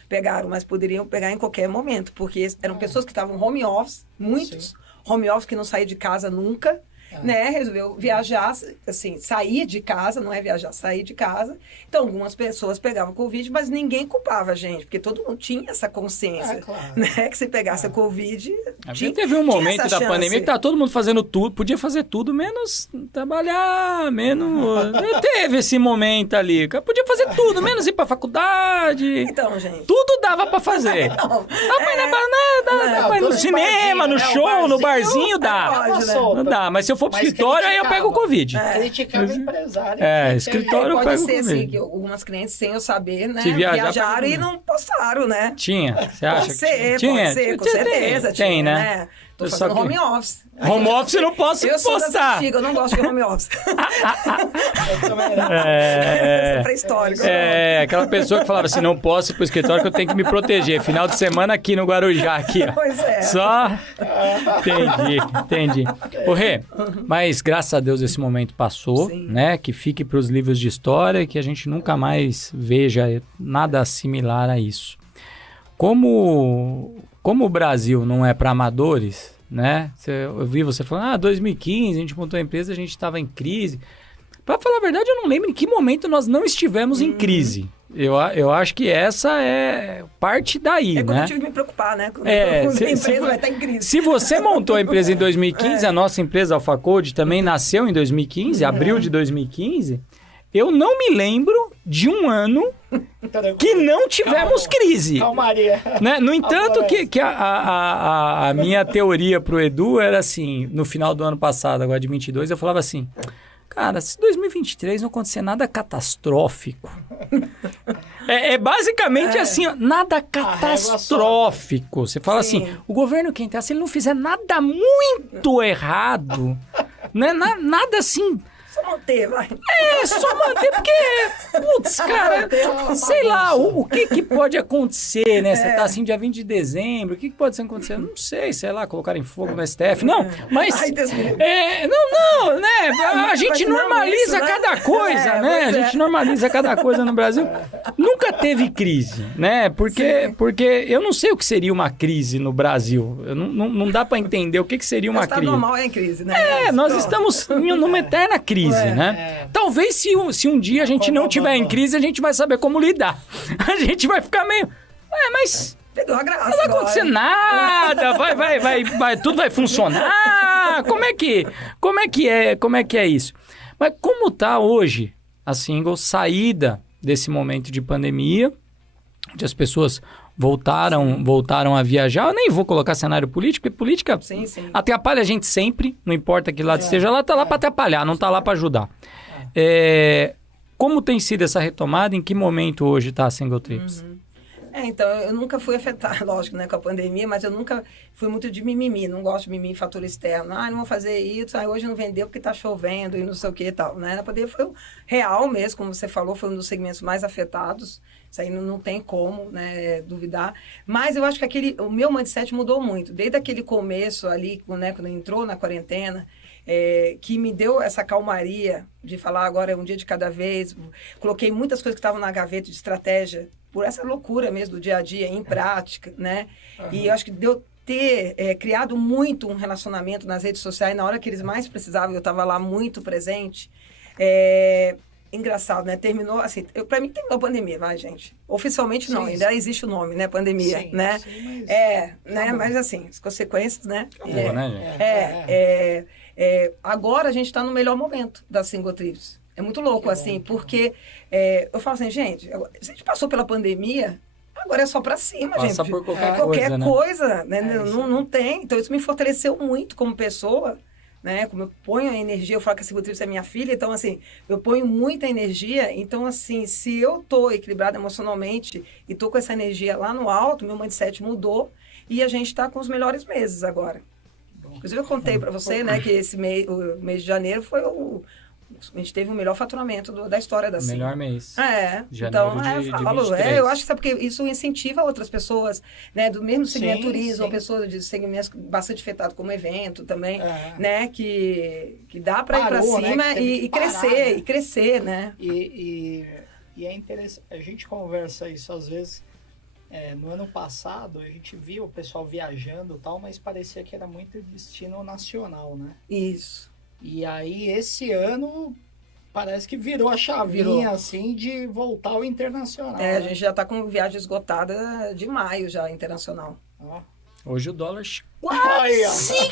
pegaram, mas poderiam pegar em qualquer momento, porque eram pessoas que estavam home office, muitos home office que não saíam de casa nunca, né? Resolveu viajar, assim, sair de casa, não é viajar, sair de casa. Então, algumas pessoas pegavam Covid, mas ninguém culpava a gente, porque todo mundo tinha essa consciência, né? Que se pegasse a Covid, teve um momento da pandemia que tá todo mundo fazendo tudo, podia fazer tudo, menos trabalhar, menos... Teve esse momento ali, podia fazer tudo, menos ir pra faculdade. Então, gente... Tudo dava pra fazer. Dá pra ir no cinema, no show, no barzinho, dá. Não dá, mas se eu for pro escritório, aí eu pego o Covid. Criticava o empresário. Escritório eu pode pego o ser Covid. assim, que algumas clientes, sem eu saber, né? Se Viajaram e não postaram, né? Tinha, você acha? Pode ser, com certeza. Tem, tinha, né? Tô fazendo home office. Home office eu não posso postar. Eu não gosto de home office. Eu também não. É pré-histórico. Aquela pessoa que falava assim, não posso ir pro escritório que eu tenho que me proteger. Final de semana aqui no Guarujá, aqui, ó. Pois é. Só... Entendi. Ô, Rê, mas graças a Deus esse momento passou, né? Que fique pros livros de história e que a gente nunca mais veja nada similar a isso. Como o Brasil não é para amadores, né? Eu vi você falando, 2015, a gente montou a empresa, a gente estava em crise. Para falar a verdade, eu não lembro em que momento nós não estivemos em crise. Eu acho que essa é parte daí, né? Quando eu tive que me preocupar, né? Quando a empresa vai estar em crise. Se você montou a empresa em 2015, a nossa empresa Alpha Code também nasceu em 2015, abril de 2015, eu não me lembro de um ano que não tivemos crise. Calmaria. Né? No entanto, que a minha teoria pro Edu era assim, no final do ano passado, agora de 22, eu falava assim, cara, se 2023 não acontecer nada catastrófico, basicamente assim, ó, nada catastrófico. Você fala assim, o governo que entrar, se ele não fizer nada muito errado, né? Nada assim... Só manter, vai. Só manter, porque, putz, cara, sei lá, o que pode acontecer, né? Você tá assim, dia 20 de dezembro, o que pode acontecer? Não sei, sei lá, colocarem fogo no STF. Não, mas... Não, né? A gente normaliza isso, cada coisa, né? A gente normaliza cada coisa no Brasil. Nunca teve crise, né? Porque eu não sei o que seria uma crise no Brasil. Não dá pra entender o que seria uma crise. Normal é em crise, né? Nós estamos numa eterna crise. Né? Talvez se um dia a gente não tiver em crise, a gente vai saber como lidar. A gente vai ficar meio... mas... Perdeu a graça. Não vai acontecer nada, vai, tudo vai funcionar. Como é que é isso? Mas como tá hoje a Single, saída desse momento de pandemia, onde as pessoas voltaram a viajar. Eu nem vou colocar cenário político, porque política atrapalha a gente sempre, não importa que lado esteja lá, tá lá para atrapalhar, não tá lá para ajudar. Como tem sido essa retomada? Em que momento hoje está a Single Trips? então, eu nunca fui afetada, lógico, né, com a pandemia, mas eu nunca fui muito de mimimi, não gosto de mimimi em fator externo. Não vou fazer isso, hoje não vendeu porque tá chovendo e não sei o que e tal, né? Na pandemia foi real mesmo, como você falou, foi um dos segmentos mais afetados, isso aí não tem como, né, duvidar. Mas eu acho que o meu mindset mudou muito, desde aquele começo ali, né, quando entrou na quarentena, que me deu essa calmaria de falar agora é um dia de cada vez. Coloquei muitas coisas que estavam na gaveta de estratégia, por essa loucura mesmo do dia a dia, em prática, né? Uhum. E eu acho que deu ter criado muito um relacionamento nas redes sociais, na hora que eles mais precisavam, eu estava lá muito presente. Engraçado, né? Terminou, assim, para mim terminou a pandemia, vai, gente. Oficialmente não, ainda existe o nome, né? Pandemia, né? Sim, mas... né? Mas assim, as consequências, né? Acabou, né, gente? Agora a gente está no melhor momento da Single Trips. É muito louco, assim, porque eu falo assim, gente, se a gente passou pela pandemia, agora é só para cima, passa gente. Passa por qualquer coisa, né? Não tem. Então isso me fortaleceu muito como pessoa, né? Como eu ponho a energia, eu falo que a Single Trips é minha filha, então assim, eu ponho muita energia, então assim, se eu tô equilibrada emocionalmente e tô com essa energia lá no alto, meu mindset mudou e a gente tá com os melhores meses agora. Inclusive eu contei para você, né, que o mês de janeiro foi a gente teve o melhor faturamento da história da Single. Melhor mês. Então, eu falo, eu acho que sabe porque isso incentiva outras pessoas, né, do mesmo segmento turismo, ou pessoas de segmentos bastante afetados como evento também, né, que dá para ir para cima, né, e crescer, né? E crescer, né? E é interessante, a gente conversa isso às vezes. No ano passado, a gente viu o pessoal viajando e tal, mas parecia que era muito destino nacional, né? Isso. E aí, esse ano, parece que virou a chavinha, assim, de voltar ao internacional. A gente já tá com viagem esgotada de maio já, internacional. Hoje o dólar quase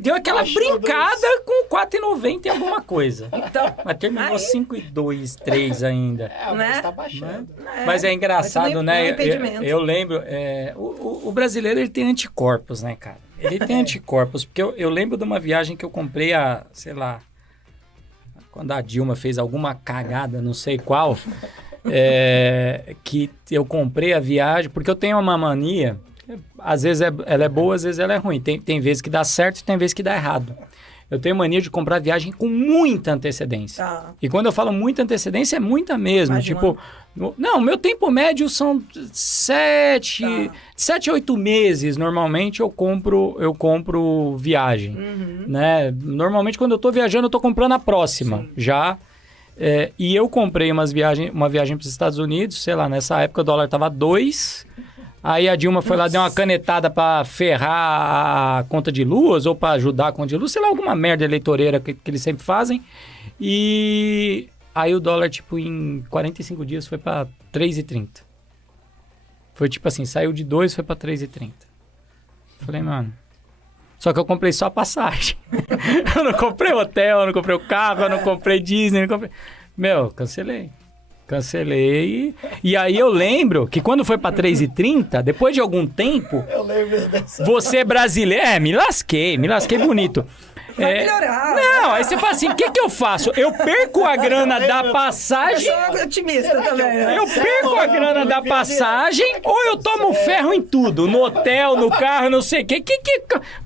deu aquela brincada com 4,90 e alguma coisa. Então, mas terminou 5,2, 3 ainda. Mas tá baixando. Mas é engraçado, né? Eu lembro, o brasileiro ele tem anticorpos, né, cara? Ele tem anticorpos, porque eu lembro de uma viagem que eu comprei sei lá, quando a Dilma fez alguma cagada, não sei qual, que eu comprei a viagem, porque eu tenho uma mania, às vezes ela é boa, às vezes ela é ruim. Tem vezes que dá certo e tem vezes que dá errado. Eu tenho mania de comprar viagem com muita antecedência. E quando eu falo muita antecedência, é muita mesmo. Mais tipo, meu tempo médio são 7 a 8 meses. Normalmente eu compro viagem. Né? Normalmente quando eu tô viajando, eu tô comprando a próxima. Já. E eu comprei uma viagem para os Estados Unidos, sei lá, nessa época o dólar tava 2. Aí a Dilma foi lá, deu uma canetada pra ferrar a conta de luz ou pra ajudar a conta de luz, sei lá, alguma merda eleitoreira que eles sempre fazem. E aí o dólar, tipo, em 45 dias foi pra 3,30. Foi tipo assim, saiu de 2, foi pra 3,30. Falei, mano... Só que eu comprei só a passagem. Eu não comprei hotel, eu não comprei o carro, eu não comprei Disney, não comprei... Cancelei. E aí eu lembro que quando foi pra 3,30, depois de algum tempo... Eu lembro dessa. Você é brasileiro... me lasquei bonito. Vai melhorar. Não, aí você fala assim, o que eu faço? Eu perco a grana da passagem... Eu sou otimista também, né? Eu perco a grana da passagem ou eu tomo ferro em tudo? No hotel, no carro, não sei o quê.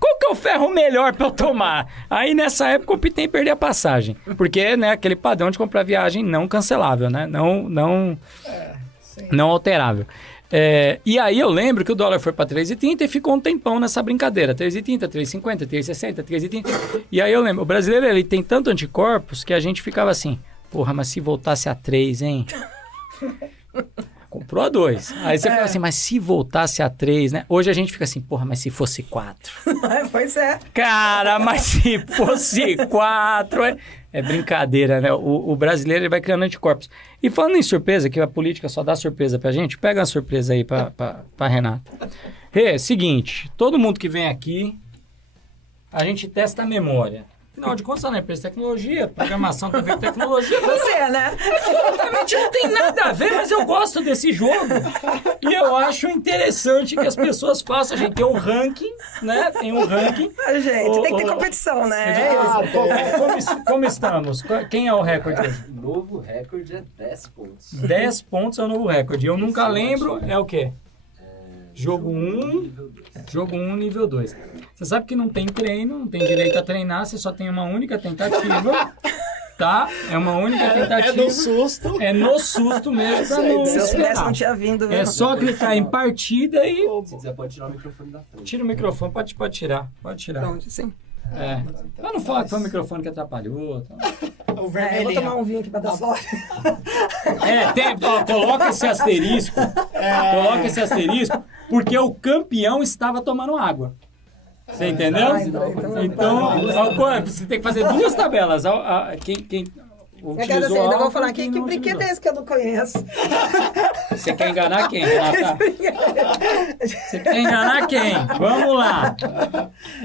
Qual que é o ferro melhor pra eu tomar? Aí nessa época eu optei em perder a passagem. Porque, né, aquele padrão de comprar viagem não cancelável, né? Não alterável. E aí eu lembro que o dólar foi para 3,30 e ficou um tempão nessa brincadeira. 3,30, 3,50, 3,60, 3,30. E aí eu lembro, o brasileiro ele tem tanto anticorpos que a gente ficava assim, porra, mas se voltasse a 3, hein? Comprou a 2. Aí você fala assim, mas se voltasse a 3, né? Hoje a gente fica assim, porra, mas se fosse 4. Pois é. Cara, mas se fosse 4... É brincadeira, né? O brasileiro ele vai criando anticorpos. E falando em surpresa, que a política só dá surpresa pra gente, pega uma surpresa aí pra Renata. Seguinte, todo mundo que vem aqui, a gente testa a memória. Afinal de contas, na empresa de tecnologia, programação tem a ver com tecnologia. Você, né? Exatamente, não tem nada a ver, mas eu gosto desse jogo. E eu acho interessante que as pessoas façam. A gente tem um ranking, né? Tem um ranking. Gente, tem que ter competição, né? Como estamos? Quem é o recorde hoje? O novo recorde é 10 pontos. 10 pontos é o novo recorde. Eu nunca lembro, é o quê? Jogo 1, jogo 1, nível 2. Você sabe que não tem treino, não tem direito a treinar, você só tem uma única tentativa, tá? É uma única tentativa. É no susto. É no susto mesmo, pra não Se eu soubesse, não esperar. tinha vindo. É só clicar em partida e... Se quiser, pode tirar o microfone da frente. Tira o microfone, pode tirar, pode tirar. Pronto, sim. É. Pra não falar que foi o microfone que atrapalhou. Tá? O Eu vou vermelhinho. tomar um vinho aqui pra dar sorte. Coloca esse asterisco. Coloca esse asterisco, porque o campeão estava tomando água. Você entendeu? Então, você tem que fazer 2 tabelas. Quem Eu quero dizer, ainda vou falar aqui, que brinquedo é esse que eu não conheço? Você quer enganar quem, Renata? Você quer enganar quem? Vamos lá.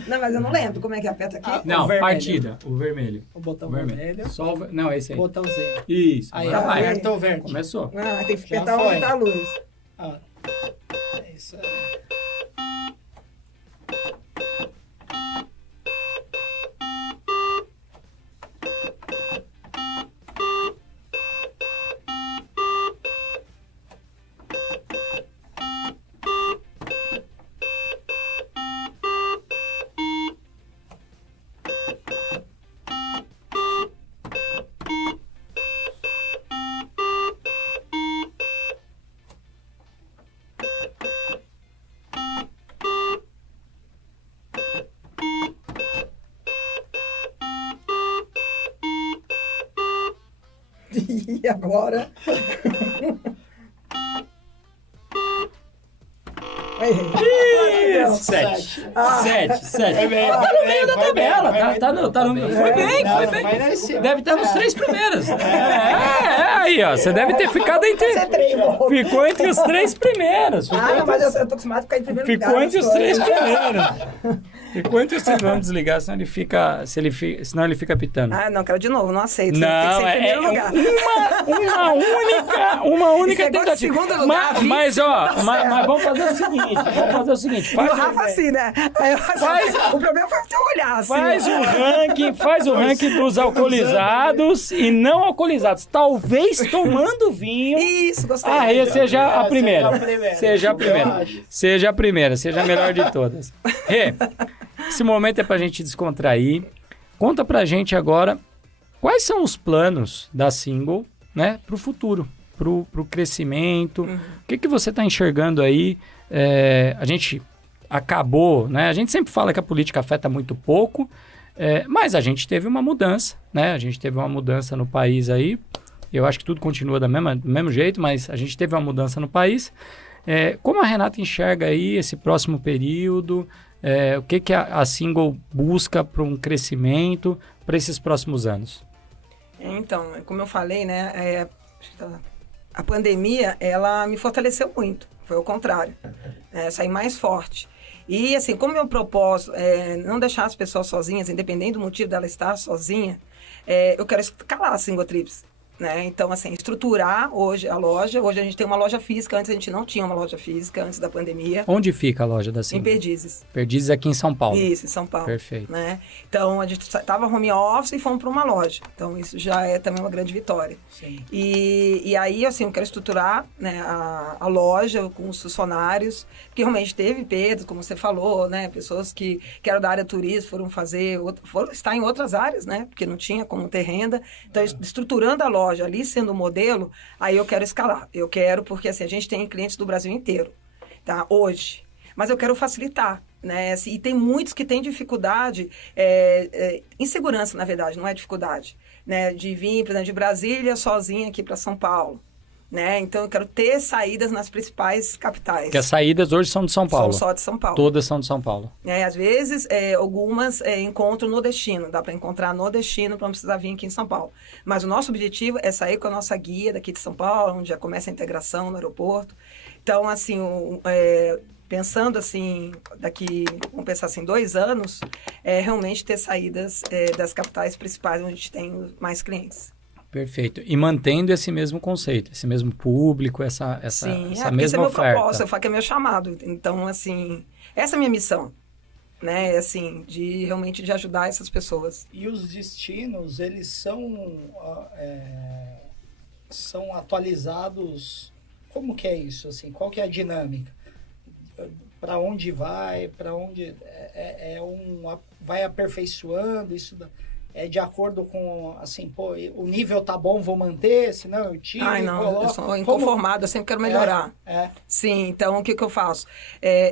Não, mas eu não lembro como é que aperta aqui. Não, O vermelho. partida. O vermelho. O botão O vermelho. Só não, esse aí. Botãozinho. Isso. Aí, Agora vai. apertou o verde. Começou. Ah, tem que Já apertar foi. onde tá a luz. Ah, é isso aí. E agora? Aí. 7. Ah. 7. Tá no meio da tabela. Tá no Foi bem, foi bem. Deve estar nos 3 primeiros. Aí, ó. Você deve ter ficado entre... Você treinou. Ficou entre os 3 primeiros. Ah, não, mas eu tô acostumado a ficar em primeiro lugar. Ficou entre os nas 3 coisas. primeiros. Ficou entre os 3. Vamos desligar, senão ele fica pitando. Ah, não, quero de novo, não aceito. Não, tem que ser em primeiro lugar. uma única Esse negócio de tentativa. segundo lugar, Mas, vice, ó, não tá mas certo. vamos fazer o seguinte. E o Rafa assim, né? Aí eu, o problema foi o teu olhar, assim. Faz o ranking dos alcoolizados e não alcoolizados. Talvez tomando vinho. Isso, gostei. Aí seja a primeira. Seja a primeira. Eu acho. Seja a primeira, seja a melhor de todas. Rê, esse momento é pra gente descontrair. Conta pra gente agora quais são os planos da Single, né, pro futuro, pro crescimento. O que você tá enxergando aí? A gente acabou, né? A gente sempre fala que a política afeta muito pouco, mas a gente teve uma mudança, né? A gente teve uma mudança no país aí. Eu acho que tudo continua do mesmo jeito, mas a gente teve uma mudança no país. Como a Renata enxerga aí esse próximo período? O que a Single busca para um crescimento para esses próximos anos? Então, como eu falei, né? A pandemia, ela me fortaleceu muito. Foi o contrário. Saí mais forte. E, assim, como meu propósito é não deixar as pessoas sozinhas, independente do motivo dela estar sozinha, eu quero escalar a Single Trips. Né? Então, assim, estruturar hoje a loja. Hoje a gente tem uma loja física. Antes a gente não tinha uma loja física, antes da pandemia. Onde fica a loja da Em Single? Perdizes. Perdizes aqui em São Paulo. Isso, em São Paulo. Perfeito. Né? Então, a gente estava home office e fomos para uma loja. Então, isso já é também uma grande vitória. Sim. E aí, assim, eu quero estruturar, né, a loja com os funcionários, porque realmente teve perdas, como você falou, né? Pessoas que eram da área turismo foram estar em outras áreas, né? Porque não tinha como ter renda. Então, estruturando a loja ali, sendo o modelo, aí eu quero escalar. Eu quero, porque assim, a gente tem clientes do Brasil inteiro, tá? Hoje. Mas eu quero facilitar, né? Assim, e tem muitos que têm dificuldade, insegurança, na verdade, não é dificuldade, né? De vir, por exemplo, de Brasília sozinha aqui para São Paulo, né? Então, eu quero ter saídas nas principais capitais. Que as saídas hoje são de São Paulo. São só de São Paulo. Todas são de São Paulo. Às vezes, algumas encontram no destino. Dá para encontrar no destino para não precisar vir aqui em São Paulo. Mas o nosso objetivo é sair com a nossa guia daqui de São Paulo, onde já começa a integração no aeroporto. Então, assim, pensando assim, vamos pensar assim, 2 anos, realmente ter saídas das capitais principais onde a gente tem mais clientes. Perfeito. E mantendo esse mesmo conceito, esse mesmo público, essa Sim, mesma esse é meu oferta. propósito, eu falo que é meu chamado. Então, assim, essa é a minha missão, né? Assim, realmente de ajudar essas pessoas. E os destinos, eles são atualizados. Como que é isso? Assim, qual que é a dinâmica? Para onde vai? Para onde vai aperfeiçoando isso? É de acordo com, assim, pô, o nível tá bom, vou manter, senão eu tiro Ai, e não, coloco. eu sou inconformada, eu sempre quero melhorar. Sim, então o que eu faço?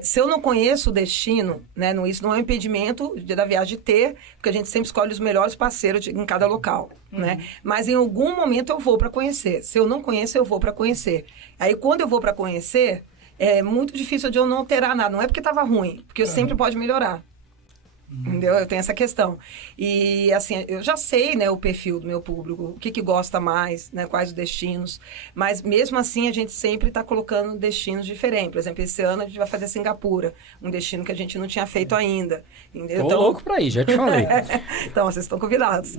Se eu não conheço o destino, né, isso não é um impedimento da viagem de ter, porque a gente sempre escolhe os melhores parceiros em cada local, né? Mas em algum momento eu vou para conhecer. Se eu não conheço, eu vou para conhecer. Aí quando eu vou para conhecer, é muito difícil de eu não alterar nada. Não é porque estava ruim, porque eu sempre pode melhorar. Entendeu? Eu tenho essa questão. E, assim, eu já sei, né, o perfil do meu público, o que gosta mais, né, quais os destinos. Mas, mesmo assim, a gente sempre está colocando destinos diferentes. Por exemplo, esse ano a gente vai fazer Singapura, um destino que a gente não tinha feito ainda. Entendeu? Tô louco pra ir, já te falei. Então, vocês estão convidados.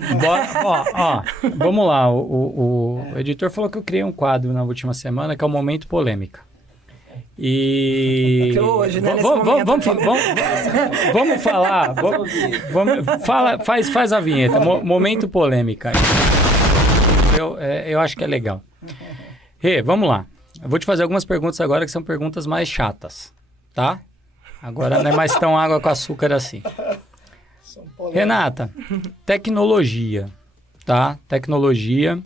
Vamos lá. O editor falou que eu criei um quadro na última semana, que é o Momento Polêmica. E hoje, né, vamos falar. Faz a vinheta. Momento polêmica. Eu acho que é legal. Rê, vamos lá. Eu vou te fazer algumas perguntas agora que são perguntas mais chatas, tá? Agora não é mais tão água com açúcar assim. Renata, tecnologia, tá? Tecnologia.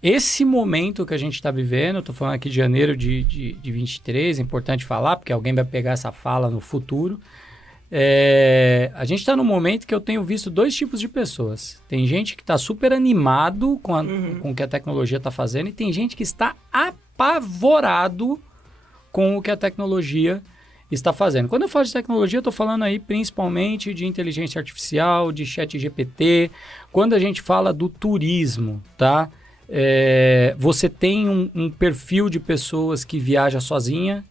Esse momento que a gente está vivendo, estou falando aqui de janeiro de 23, é importante falar, porque alguém vai pegar essa fala no futuro. A gente está num momento que eu tenho visto 2 tipos de pessoas. Tem gente que está super animado com o que a tecnologia está fazendo e tem gente que está apavorado com o que a tecnologia está fazendo. Quando eu falo de tecnologia, eu estou falando aí principalmente de inteligência artificial, de ChatGPT. Quando a gente fala do turismo, tá? Você tem um perfil de pessoas que viaja sozinha,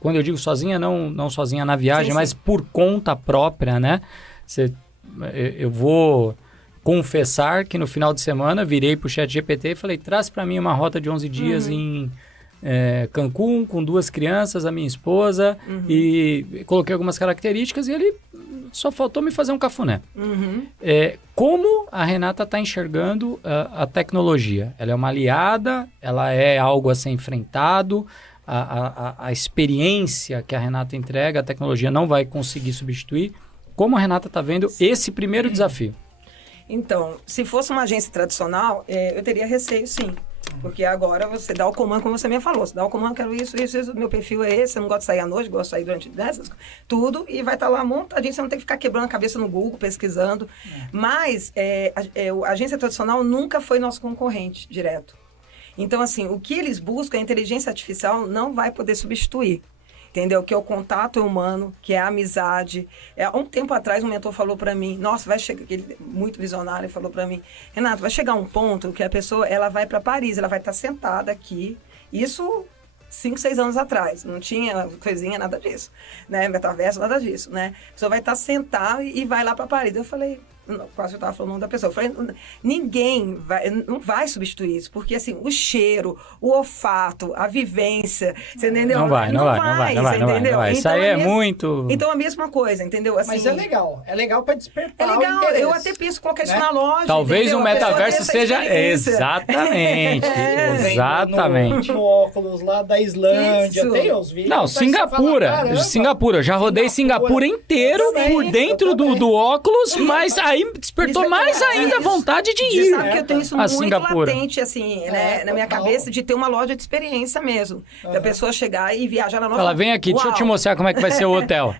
quando eu digo sozinha, não sozinha na viagem, sim. Mas por conta própria, né? Eu vou confessar que no final de semana virei pro ChatGPT e falei, traz para mim uma rota de 11 dias em Cancún, com 2 crianças, a minha esposa, e coloquei algumas características e ele só faltou me fazer um cafuné. Como a Renata está enxergando a tecnologia? Ela é uma aliada? Ela é algo a ser enfrentado? A experiência que a Renata entrega, a tecnologia não vai conseguir substituir. Como a Renata está vendo esse primeiro desafio? Então, se fosse uma agência tradicional, eu teria receio, sim. Porque agora você dá o comando, como você mesmo falou, você dá o comando, quero isso, meu perfil é esse, eu não gosto de sair à noite, gosto de sair durante tudo, e vai estar lá montadinho, você não tem que ficar quebrando a cabeça no Google, pesquisando. Mas a agência tradicional nunca foi nosso concorrente direto. Então, assim, o que eles buscam, a inteligência artificial não vai poder substituir. Entendeu? Que é o contato humano, que é a amizade. Há um tempo atrás, um mentor falou para mim, nossa, vai chegar, ele muito visionário, falou para mim, Renato, vai chegar um ponto que a pessoa, ela vai para Paris, ela vai estar sentada aqui, isso 5, 6 anos atrás, não tinha coisinha, nada disso, né? Metaverso, nada disso, né? A pessoa vai estar sentada e vai lá para Paris. Eu falei, quase eu estava falando o nome da pessoa. Eu falei, não vai substituir isso, porque assim, o cheiro, o olfato, a vivência, você entendeu? Não vai. Isso aí é muito... Então, a mesma coisa, entendeu? Assim, mas é legal para despertar o interesse. Eu até penso em colocar isso na loja. Talvez o metaverso seja... Exatamente. Exatamente. No óculos lá da Islândia, isso. Tem os vídeos. Não, Singapura. Já rodei Singapura inteiro por dentro do óculos, mas aí despertou mais ainda a vontade de ir. Você sabe que eu tenho isso muito latente, assim, né, na minha cabeça, de ter uma loja de experiência mesmo. Da pessoa chegar e viajar lá no... Ela vem aqui, deixa eu te mostrar como é que vai ser o hotel.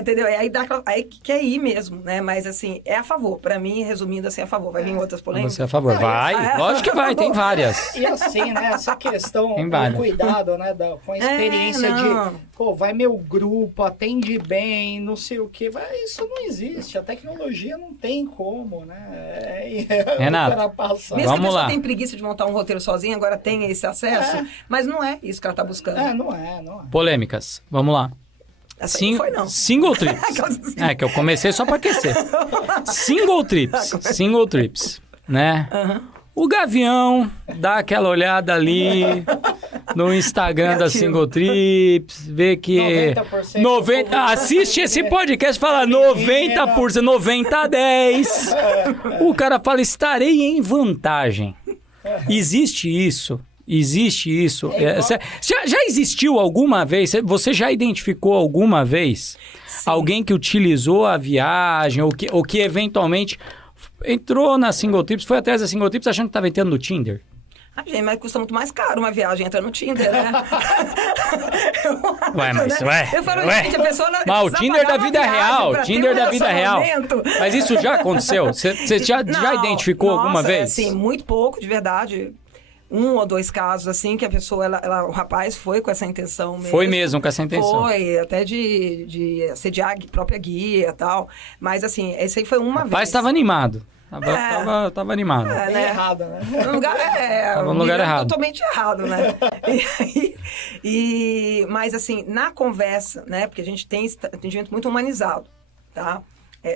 Entendeu? Aí quer ir mesmo, né? Mas, assim, é a favor. Pra mim, resumindo, assim, é a favor. Vai vir outras polêmicas? Você é a favor. Vai, lógico que vai, tem várias. E assim, né, essa questão do cuidado, né, com a experiência vai meu grupo, atende bem, não sei o quê. Isso não existe. A tecnologia não tem tem como, né? Renato, Mesmo Vamos que a pessoa lá. tem preguiça de montar um roteiro sozinha, agora tem esse acesso, mas não é isso que ela tá buscando. Não é. polêmicas. Vamos lá. Assim não foi, não. Single trips. É que eu comecei só pra aquecer. Single trips, né? O Gavião dá aquela olhada ali no Instagram da Single Trips, vê que 90% assiste esse podcast e fala 90%, 90-10. O cara fala, estarei em vantagem. Existe isso. Já existiu alguma vez? Você já identificou alguma vez alguém que utilizou a viagem ou que eventualmente entrou na Single Trips, foi atrás da Single Trips achando que estava entrando no Tinder? Gente, mas custa muito mais caro uma viagem entrar no Tinder, né? Eu falo, gente, a pessoa não Mas o Tinder da vida real, Tinder da vida real. Mas isso já aconteceu? Você já identificou alguma vez? Sim, muito pouco, de verdade. 1 ou 2 casos, assim, que a pessoa, o rapaz foi com essa intenção mesmo. Foi mesmo com essa intenção. Foi, até de assediar a própria guia e tal. Mas, assim, esse aí foi uma vez. O rapaz estava animado. Tava animado. Bem errado, né? No lugar, Tava no lugar errado. Totalmente errado, né? Mas, assim, na conversa, né? Porque a gente tem esse atendimento muito humanizado, tá?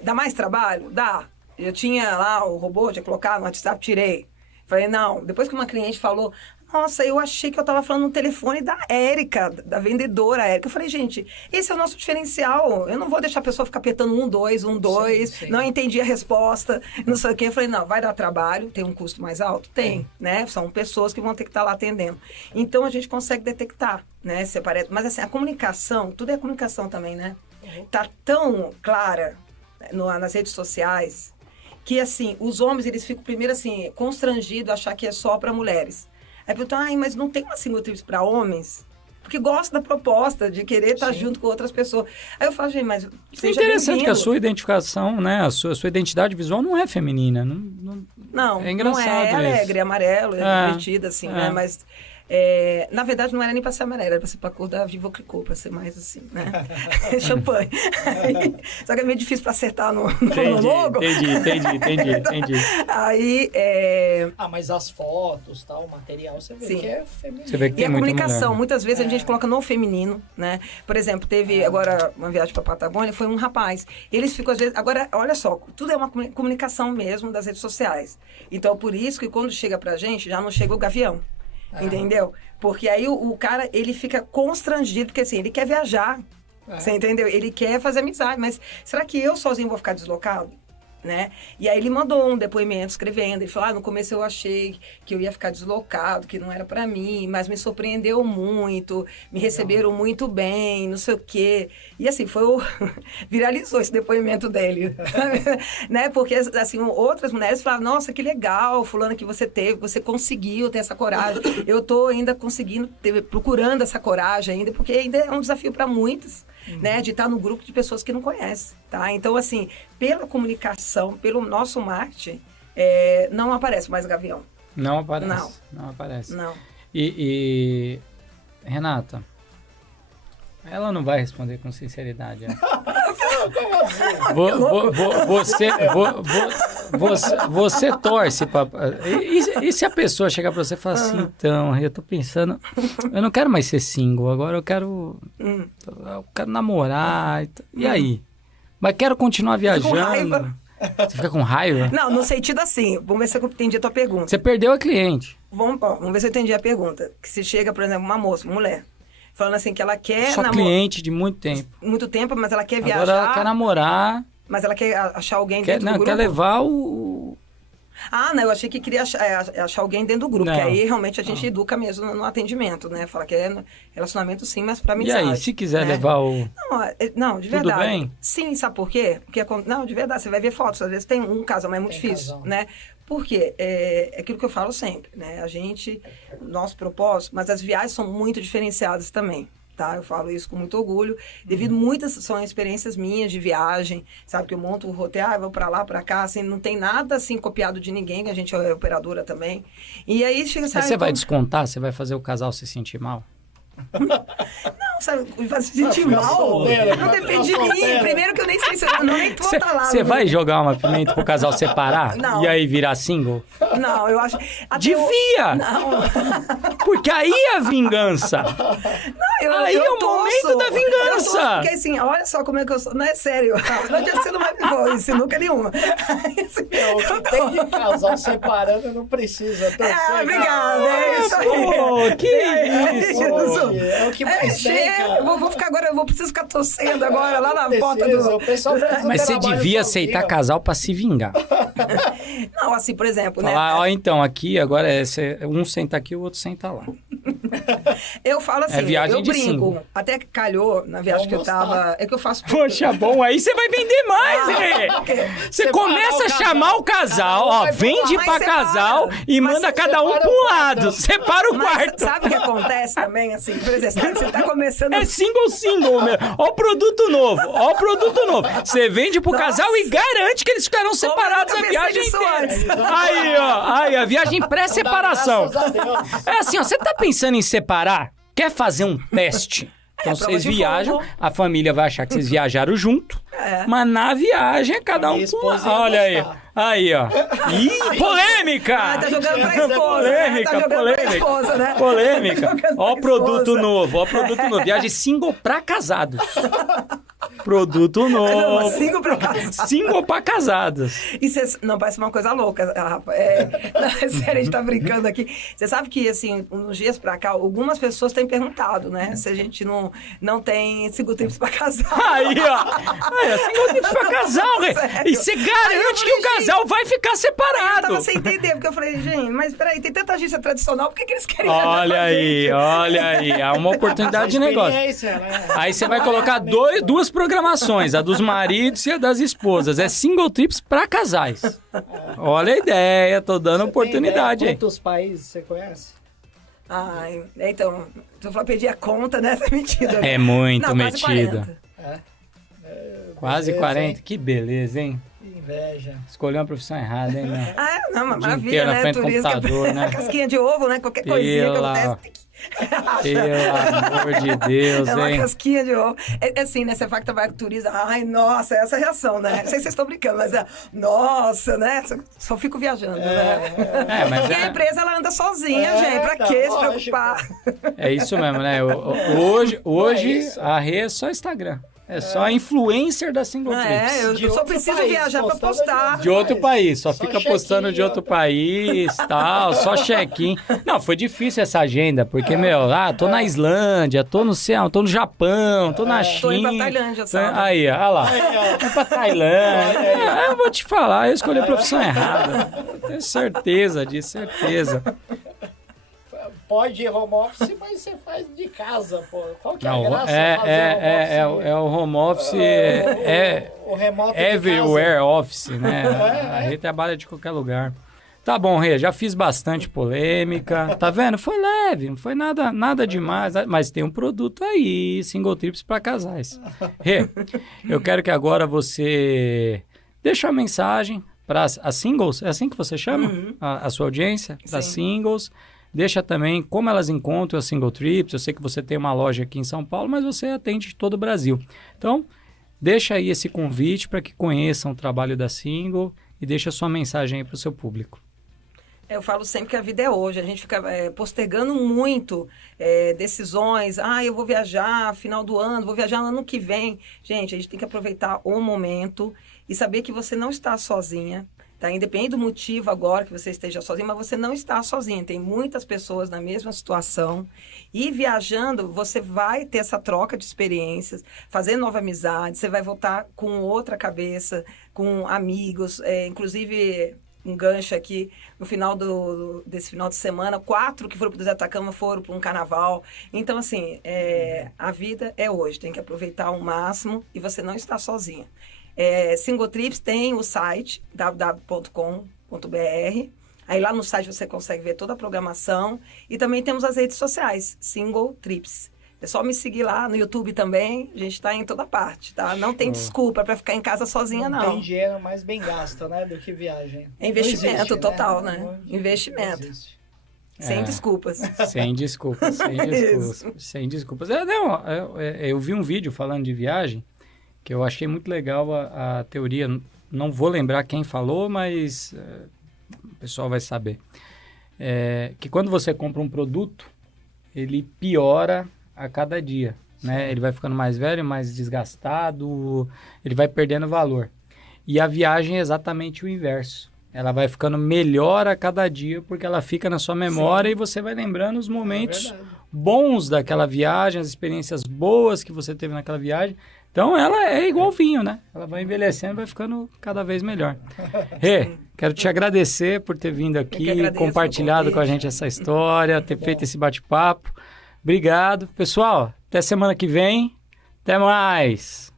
Dá mais trabalho? Dá. Eu tinha lá o robô, tinha colocado no WhatsApp, tirei. Falei, não. Depois que uma cliente falou, nossa, eu achei que eu estava falando no telefone da Érica, da vendedora Érica. Eu falei, gente, esse é o nosso diferencial. Eu não vou deixar a pessoa ficar apertando 1, 2, não entendi a resposta, não sei o quê. Eu falei, não, vai dar trabalho, tem um custo mais alto? Tem, né? São pessoas que vão ter que estar lá atendendo. Então, a gente consegue detectar, né? Mas, assim, a comunicação, tudo é comunicação também, né? Tá tão clara nas redes sociais que, assim, os homens, eles ficam primeiro, assim, constrangidos a achar que é só para mulheres. Aí perguntam, mas não tem uma Single Trips para homens? Porque gosta da proposta de querer estar junto com outras pessoas. Aí eu falo, gente, mas seja é interessante bem-vindo. que a sua identificação, né, a sua identidade visual não é feminina. Não, é engraçado não é alegre, é amarelo, é divertida, assim, né? Mas, na verdade, não era nem para ser amarelo, era para ser para cor da Vivo Clicô, para ser mais assim, né? Champanhe. Só que é meio difícil para acertar no logo. Entendi. Aí, mas as fotos, tal, o material, você vê Sim. que é feminino. Você vê que e tem a muita comunicação, mulher. muitas vezes a gente coloca no feminino, né? Por exemplo, teve agora uma viagem para Patagônia, foi um rapaz. Eles ficam, às vezes... Agora, olha só, tudo é uma comunicação mesmo das redes sociais. Então, por isso que quando chega pra gente, já não chega o Gavião. Entendeu? Porque aí o cara, ele fica constrangido, porque assim, ele quer viajar. Você entendeu? Ele quer fazer amizade, mas será que eu sozinho vou ficar deslocado? Né? E aí ele mandou um depoimento escrevendo, ele falou, no começo eu achei que eu ia ficar deslocado, que não era pra mim, mas me surpreendeu muito, me receberam muito bem, não sei o quê. E assim, viralizou esse depoimento dele, né? Porque assim, outras mulheres falavam, nossa, que legal, fulano, que você teve, você conseguiu ter essa coragem. Eu tô ainda procurando essa coragem ainda, porque ainda é um desafio para muitas. Né, de estar no grupo de pessoas que não conhecem, tá? Então, assim, pela comunicação, pelo nosso marketing, não aparece mais Gavião. Não aparece. Não. E Renata, ela não vai responder com sinceridade. Você torce pra... E se a pessoa chegar pra você e falar assim, então, eu tô pensando, eu não quero mais ser single, agora eu quero namorar. E aí? Mas quero continuar viajando. Com raiva. Você fica com raiva? Não, no sentido assim, vamos ver se eu entendi a tua pergunta. Você perdeu a cliente. Vamos ver se eu entendi a pergunta. Que se chega, por exemplo, uma moça, uma mulher, falando assim que ela quer Sua cliente de muito tempo. Muito tempo, mas ela quer viajar. Agora ela quer namorar. Mas ela quer achar alguém dentro do grupo. Quer levar o... Não, eu achei que queria achar alguém dentro do grupo, Não. que aí realmente a gente educa mesmo no atendimento, né? Fala que é relacionamento sim, mas pra amizade. E aí, se quiser né? levar o... Não, de Tudo verdade. bem? Sim, sabe por quê? Porque, não, de verdade, você vai ver fotos, às vezes tem um casal, mas é muito difícil, né? Por quê? É aquilo que eu falo sempre, né? Nosso propósito, mas as viagens são muito diferenciadas também. Tá? Eu falo isso com muito orgulho, devido muitas são experiências minhas de viagem, sabe, que eu monto o roteiro, vou pra lá, pra cá, assim, não tem nada assim copiado de ninguém, que a gente é operadora também. E aí chega... Você vai descontar? Você vai fazer o casal se sentir mal? Não, sabe, vai se sentir Fica mal. solteira, Não fica depende de mim. solteira. Primeiro que eu nem sei se eu nem vou estar lá. Você vai jogar uma pimenta pro casal separar? Não. E aí virar single? Não, eu acho... até Devia! Não. Porque aí é a vingança. Aí é o momento da vingança. Eu torço, porque assim, olha só como é que eu sou. Não é sério. Não adianta você não vai me pôr isso, nunca nenhuma. Assim, O que tem de casal separando não precisa torcer. Obrigada. É isso aí. Pô, que isso? Pô, é o que mais tem, chega. cara. Eu vou ficar agora, preciso ficar torcendo agora lá na Precisa, porta do... o pessoal faz o Mas você trabalho devia sozinho. aceitar casal pra se vingar. Não, assim, por exemplo, né? Falar, ó, então, aqui agora um senta aqui, o outro senta lá. Eu falo assim, É viagem eu de brinco. single. Até que calhou na viagem Vamos que eu tava... É que eu faço... Poxa, bom, aí você vai vender mais, Rê. Você Separar começa o a chamar o casal, ó, vai pro vende lado. pra Mas separa. casal e Mas manda cada um separa pro o lado. quarto. Separa o Mas quarto. sabe o que acontece também, assim? Por exemplo, você tá começando... É single, meu. Ó o produto novo, ó o produto novo. Você vende pro Nossa. casal e garante que eles ficarão separados a nunca viagem pensei nisso inteira. antes. Aí, ó, a viagem pré-separação. Graças a Deus. É assim, ó, você tá pensando em separar? Quer fazer um teste? Então prova vocês de viajam, fogo. a família vai achar que vocês viajaram junto, mas na viagem é cada A um minha com esposa ia olha aí. gostar. Aí, ó. Ih, polêmica! Ah, tá jogando pra esposa, polêmica, né? Tá jogando polêmica. pra esposa, né? Polêmica. Jogando Ó o pra produto esposa. novo, ó o produto novo. Viagem single pra casados. Produto novo. Single pra casar. Single pra casados. E cê, não, parece uma coisa louca, Rafa. Não, é sério, a gente tá brincando aqui. Você sabe que, assim, uns dias pra cá, algumas pessoas têm perguntado, né? Se a gente não tem single trips pra casar. Aí, ó. Aí, ó, single trips pra casal, velho. Sério. E você garante que o casal vai ficar Eu separado. tava sem entender, porque eu falei, gente, mas peraí, tem tanta agência tradicional, por que eles querem Olha aí, olha aí. É uma oportunidade de negócio. Experiência, né? Aí você vai colocar duas programações, a dos maridos e a das esposas. É single trips pra casais. Olha a ideia, tô dando oportunidade aí. Quantos países você conhece? Ai, então, se eu falar pedir a conta, né? Essa é mentira. É muito Não, quase metida. 40. Quase Beleza, 40, hein? que beleza, hein? Inveja. Escolheu uma profissão errada, hein, meu? Ah, não, mas O dia maravilha, inteiro na né? frente do Turismo, computador, né? Casquinha de ovo, né? Qualquer coisinha que Pela- acontece, tem que... Pelo amor de Deus, É uma hein? casquinha de ovo. É assim, né? Você fala que tá vai com turismo. Ai, nossa, essa é a reação, né? Não sei se vocês estão brincando, mas é... Nossa, né? Só fico viajando, né? É, mas Porque a é, empresa, ela anda sozinha, É, gente. Pra tá, quê se lógico. preocupar? é isso mesmo, né? Hoje isso. a rede é só Instagram. É só influencer da single trips. Eu De só outro preciso país, viajar pra postando postar. De outro país, só Só fica check-in postando de outro país, tal, só check-in. Não, foi difícil essa agenda, porque, meu, tô na Islândia, tô no céu, tô no Japão, tô na China. Tô indo pra Tailândia, sabe? Aí, ó, olha lá. Aí, ó. Vai pra Tailândia. Eu vou te falar, eu escolhi a profissão errada. Eu tenho certeza disso, certeza. Pode ir home office, mas você faz de casa, pô. Qual que é a Não, graça fazer home office? é o home office, O remoto de everywhere office, né? É. A gente trabalha de qualquer lugar. Tá bom, Rê, já fiz bastante polêmica. Tá vendo? Foi leve, não foi nada demais, mas tem um produto aí, single trips para casais. Rê, eu quero que agora você deixe uma mensagem para as singles, é assim que você chama? A sua audiência? Das Sim. singles. Deixa também como elas encontram a Single Trips. Eu sei que você tem uma loja aqui em São Paulo, mas você atende todo o Brasil. Então, deixa aí esse convite para que conheçam o trabalho da Single e deixa a sua mensagem aí para o seu público. Eu falo sempre que a vida é hoje. A gente fica postergando muito decisões. Ah, eu vou viajar final do ano, vou viajar no ano que vem. Gente, a gente tem que aproveitar o momento e saber que você não está sozinha. Tá? Independente do motivo agora que você esteja sozinha, mas você não está sozinha. Tem muitas pessoas na mesma situação. E viajando, você vai ter essa troca de experiências, fazer nova amizade, você vai voltar com outra cabeça, com amigos. Inclusive, um gancho aqui, no final desse final de semana, 4 que foram para o Zé Atacama foram para um carnaval. Então, assim, a vida é hoje. Tem que aproveitar ao máximo e você não está sozinha. Single Trips tem o site www.com.br. Aí lá no site você consegue ver toda a programação. E também temos as redes sociais, Single Trips. É só me seguir lá no YouTube também. A gente está em toda parte, tá? Não tem desculpa para ficar em casa sozinha, não. Tem dinheiro mais bem gasto, né? Do que viagem. É investimento Não existe, total, né? Não Investimento. existe. Sem desculpas. Sem desculpas, sem desculpas, sem desculpas. Eu vi um vídeo falando de viagem que eu achei muito legal a teoria. Não vou lembrar quem falou, mas o pessoal vai saber. Que quando você compra um produto, ele piora a cada dia, né? Ele vai ficando mais velho, mais desgastado, ele vai perdendo valor. E a viagem é exatamente o inverso. Ela vai ficando melhor a cada dia, porque ela fica na sua memória e você vai lembrando os momentos bons daquela viagem, as experiências boas que você teve naquela viagem. Então, ela é igual vinho, né? Ela vai envelhecendo, vai ficando cada vez melhor. Rê, quero te agradecer por ter vindo aqui, compartilhado com a gente essa história, ter feito esse bate-papo. Obrigado. Pessoal, até semana que vem. Até mais!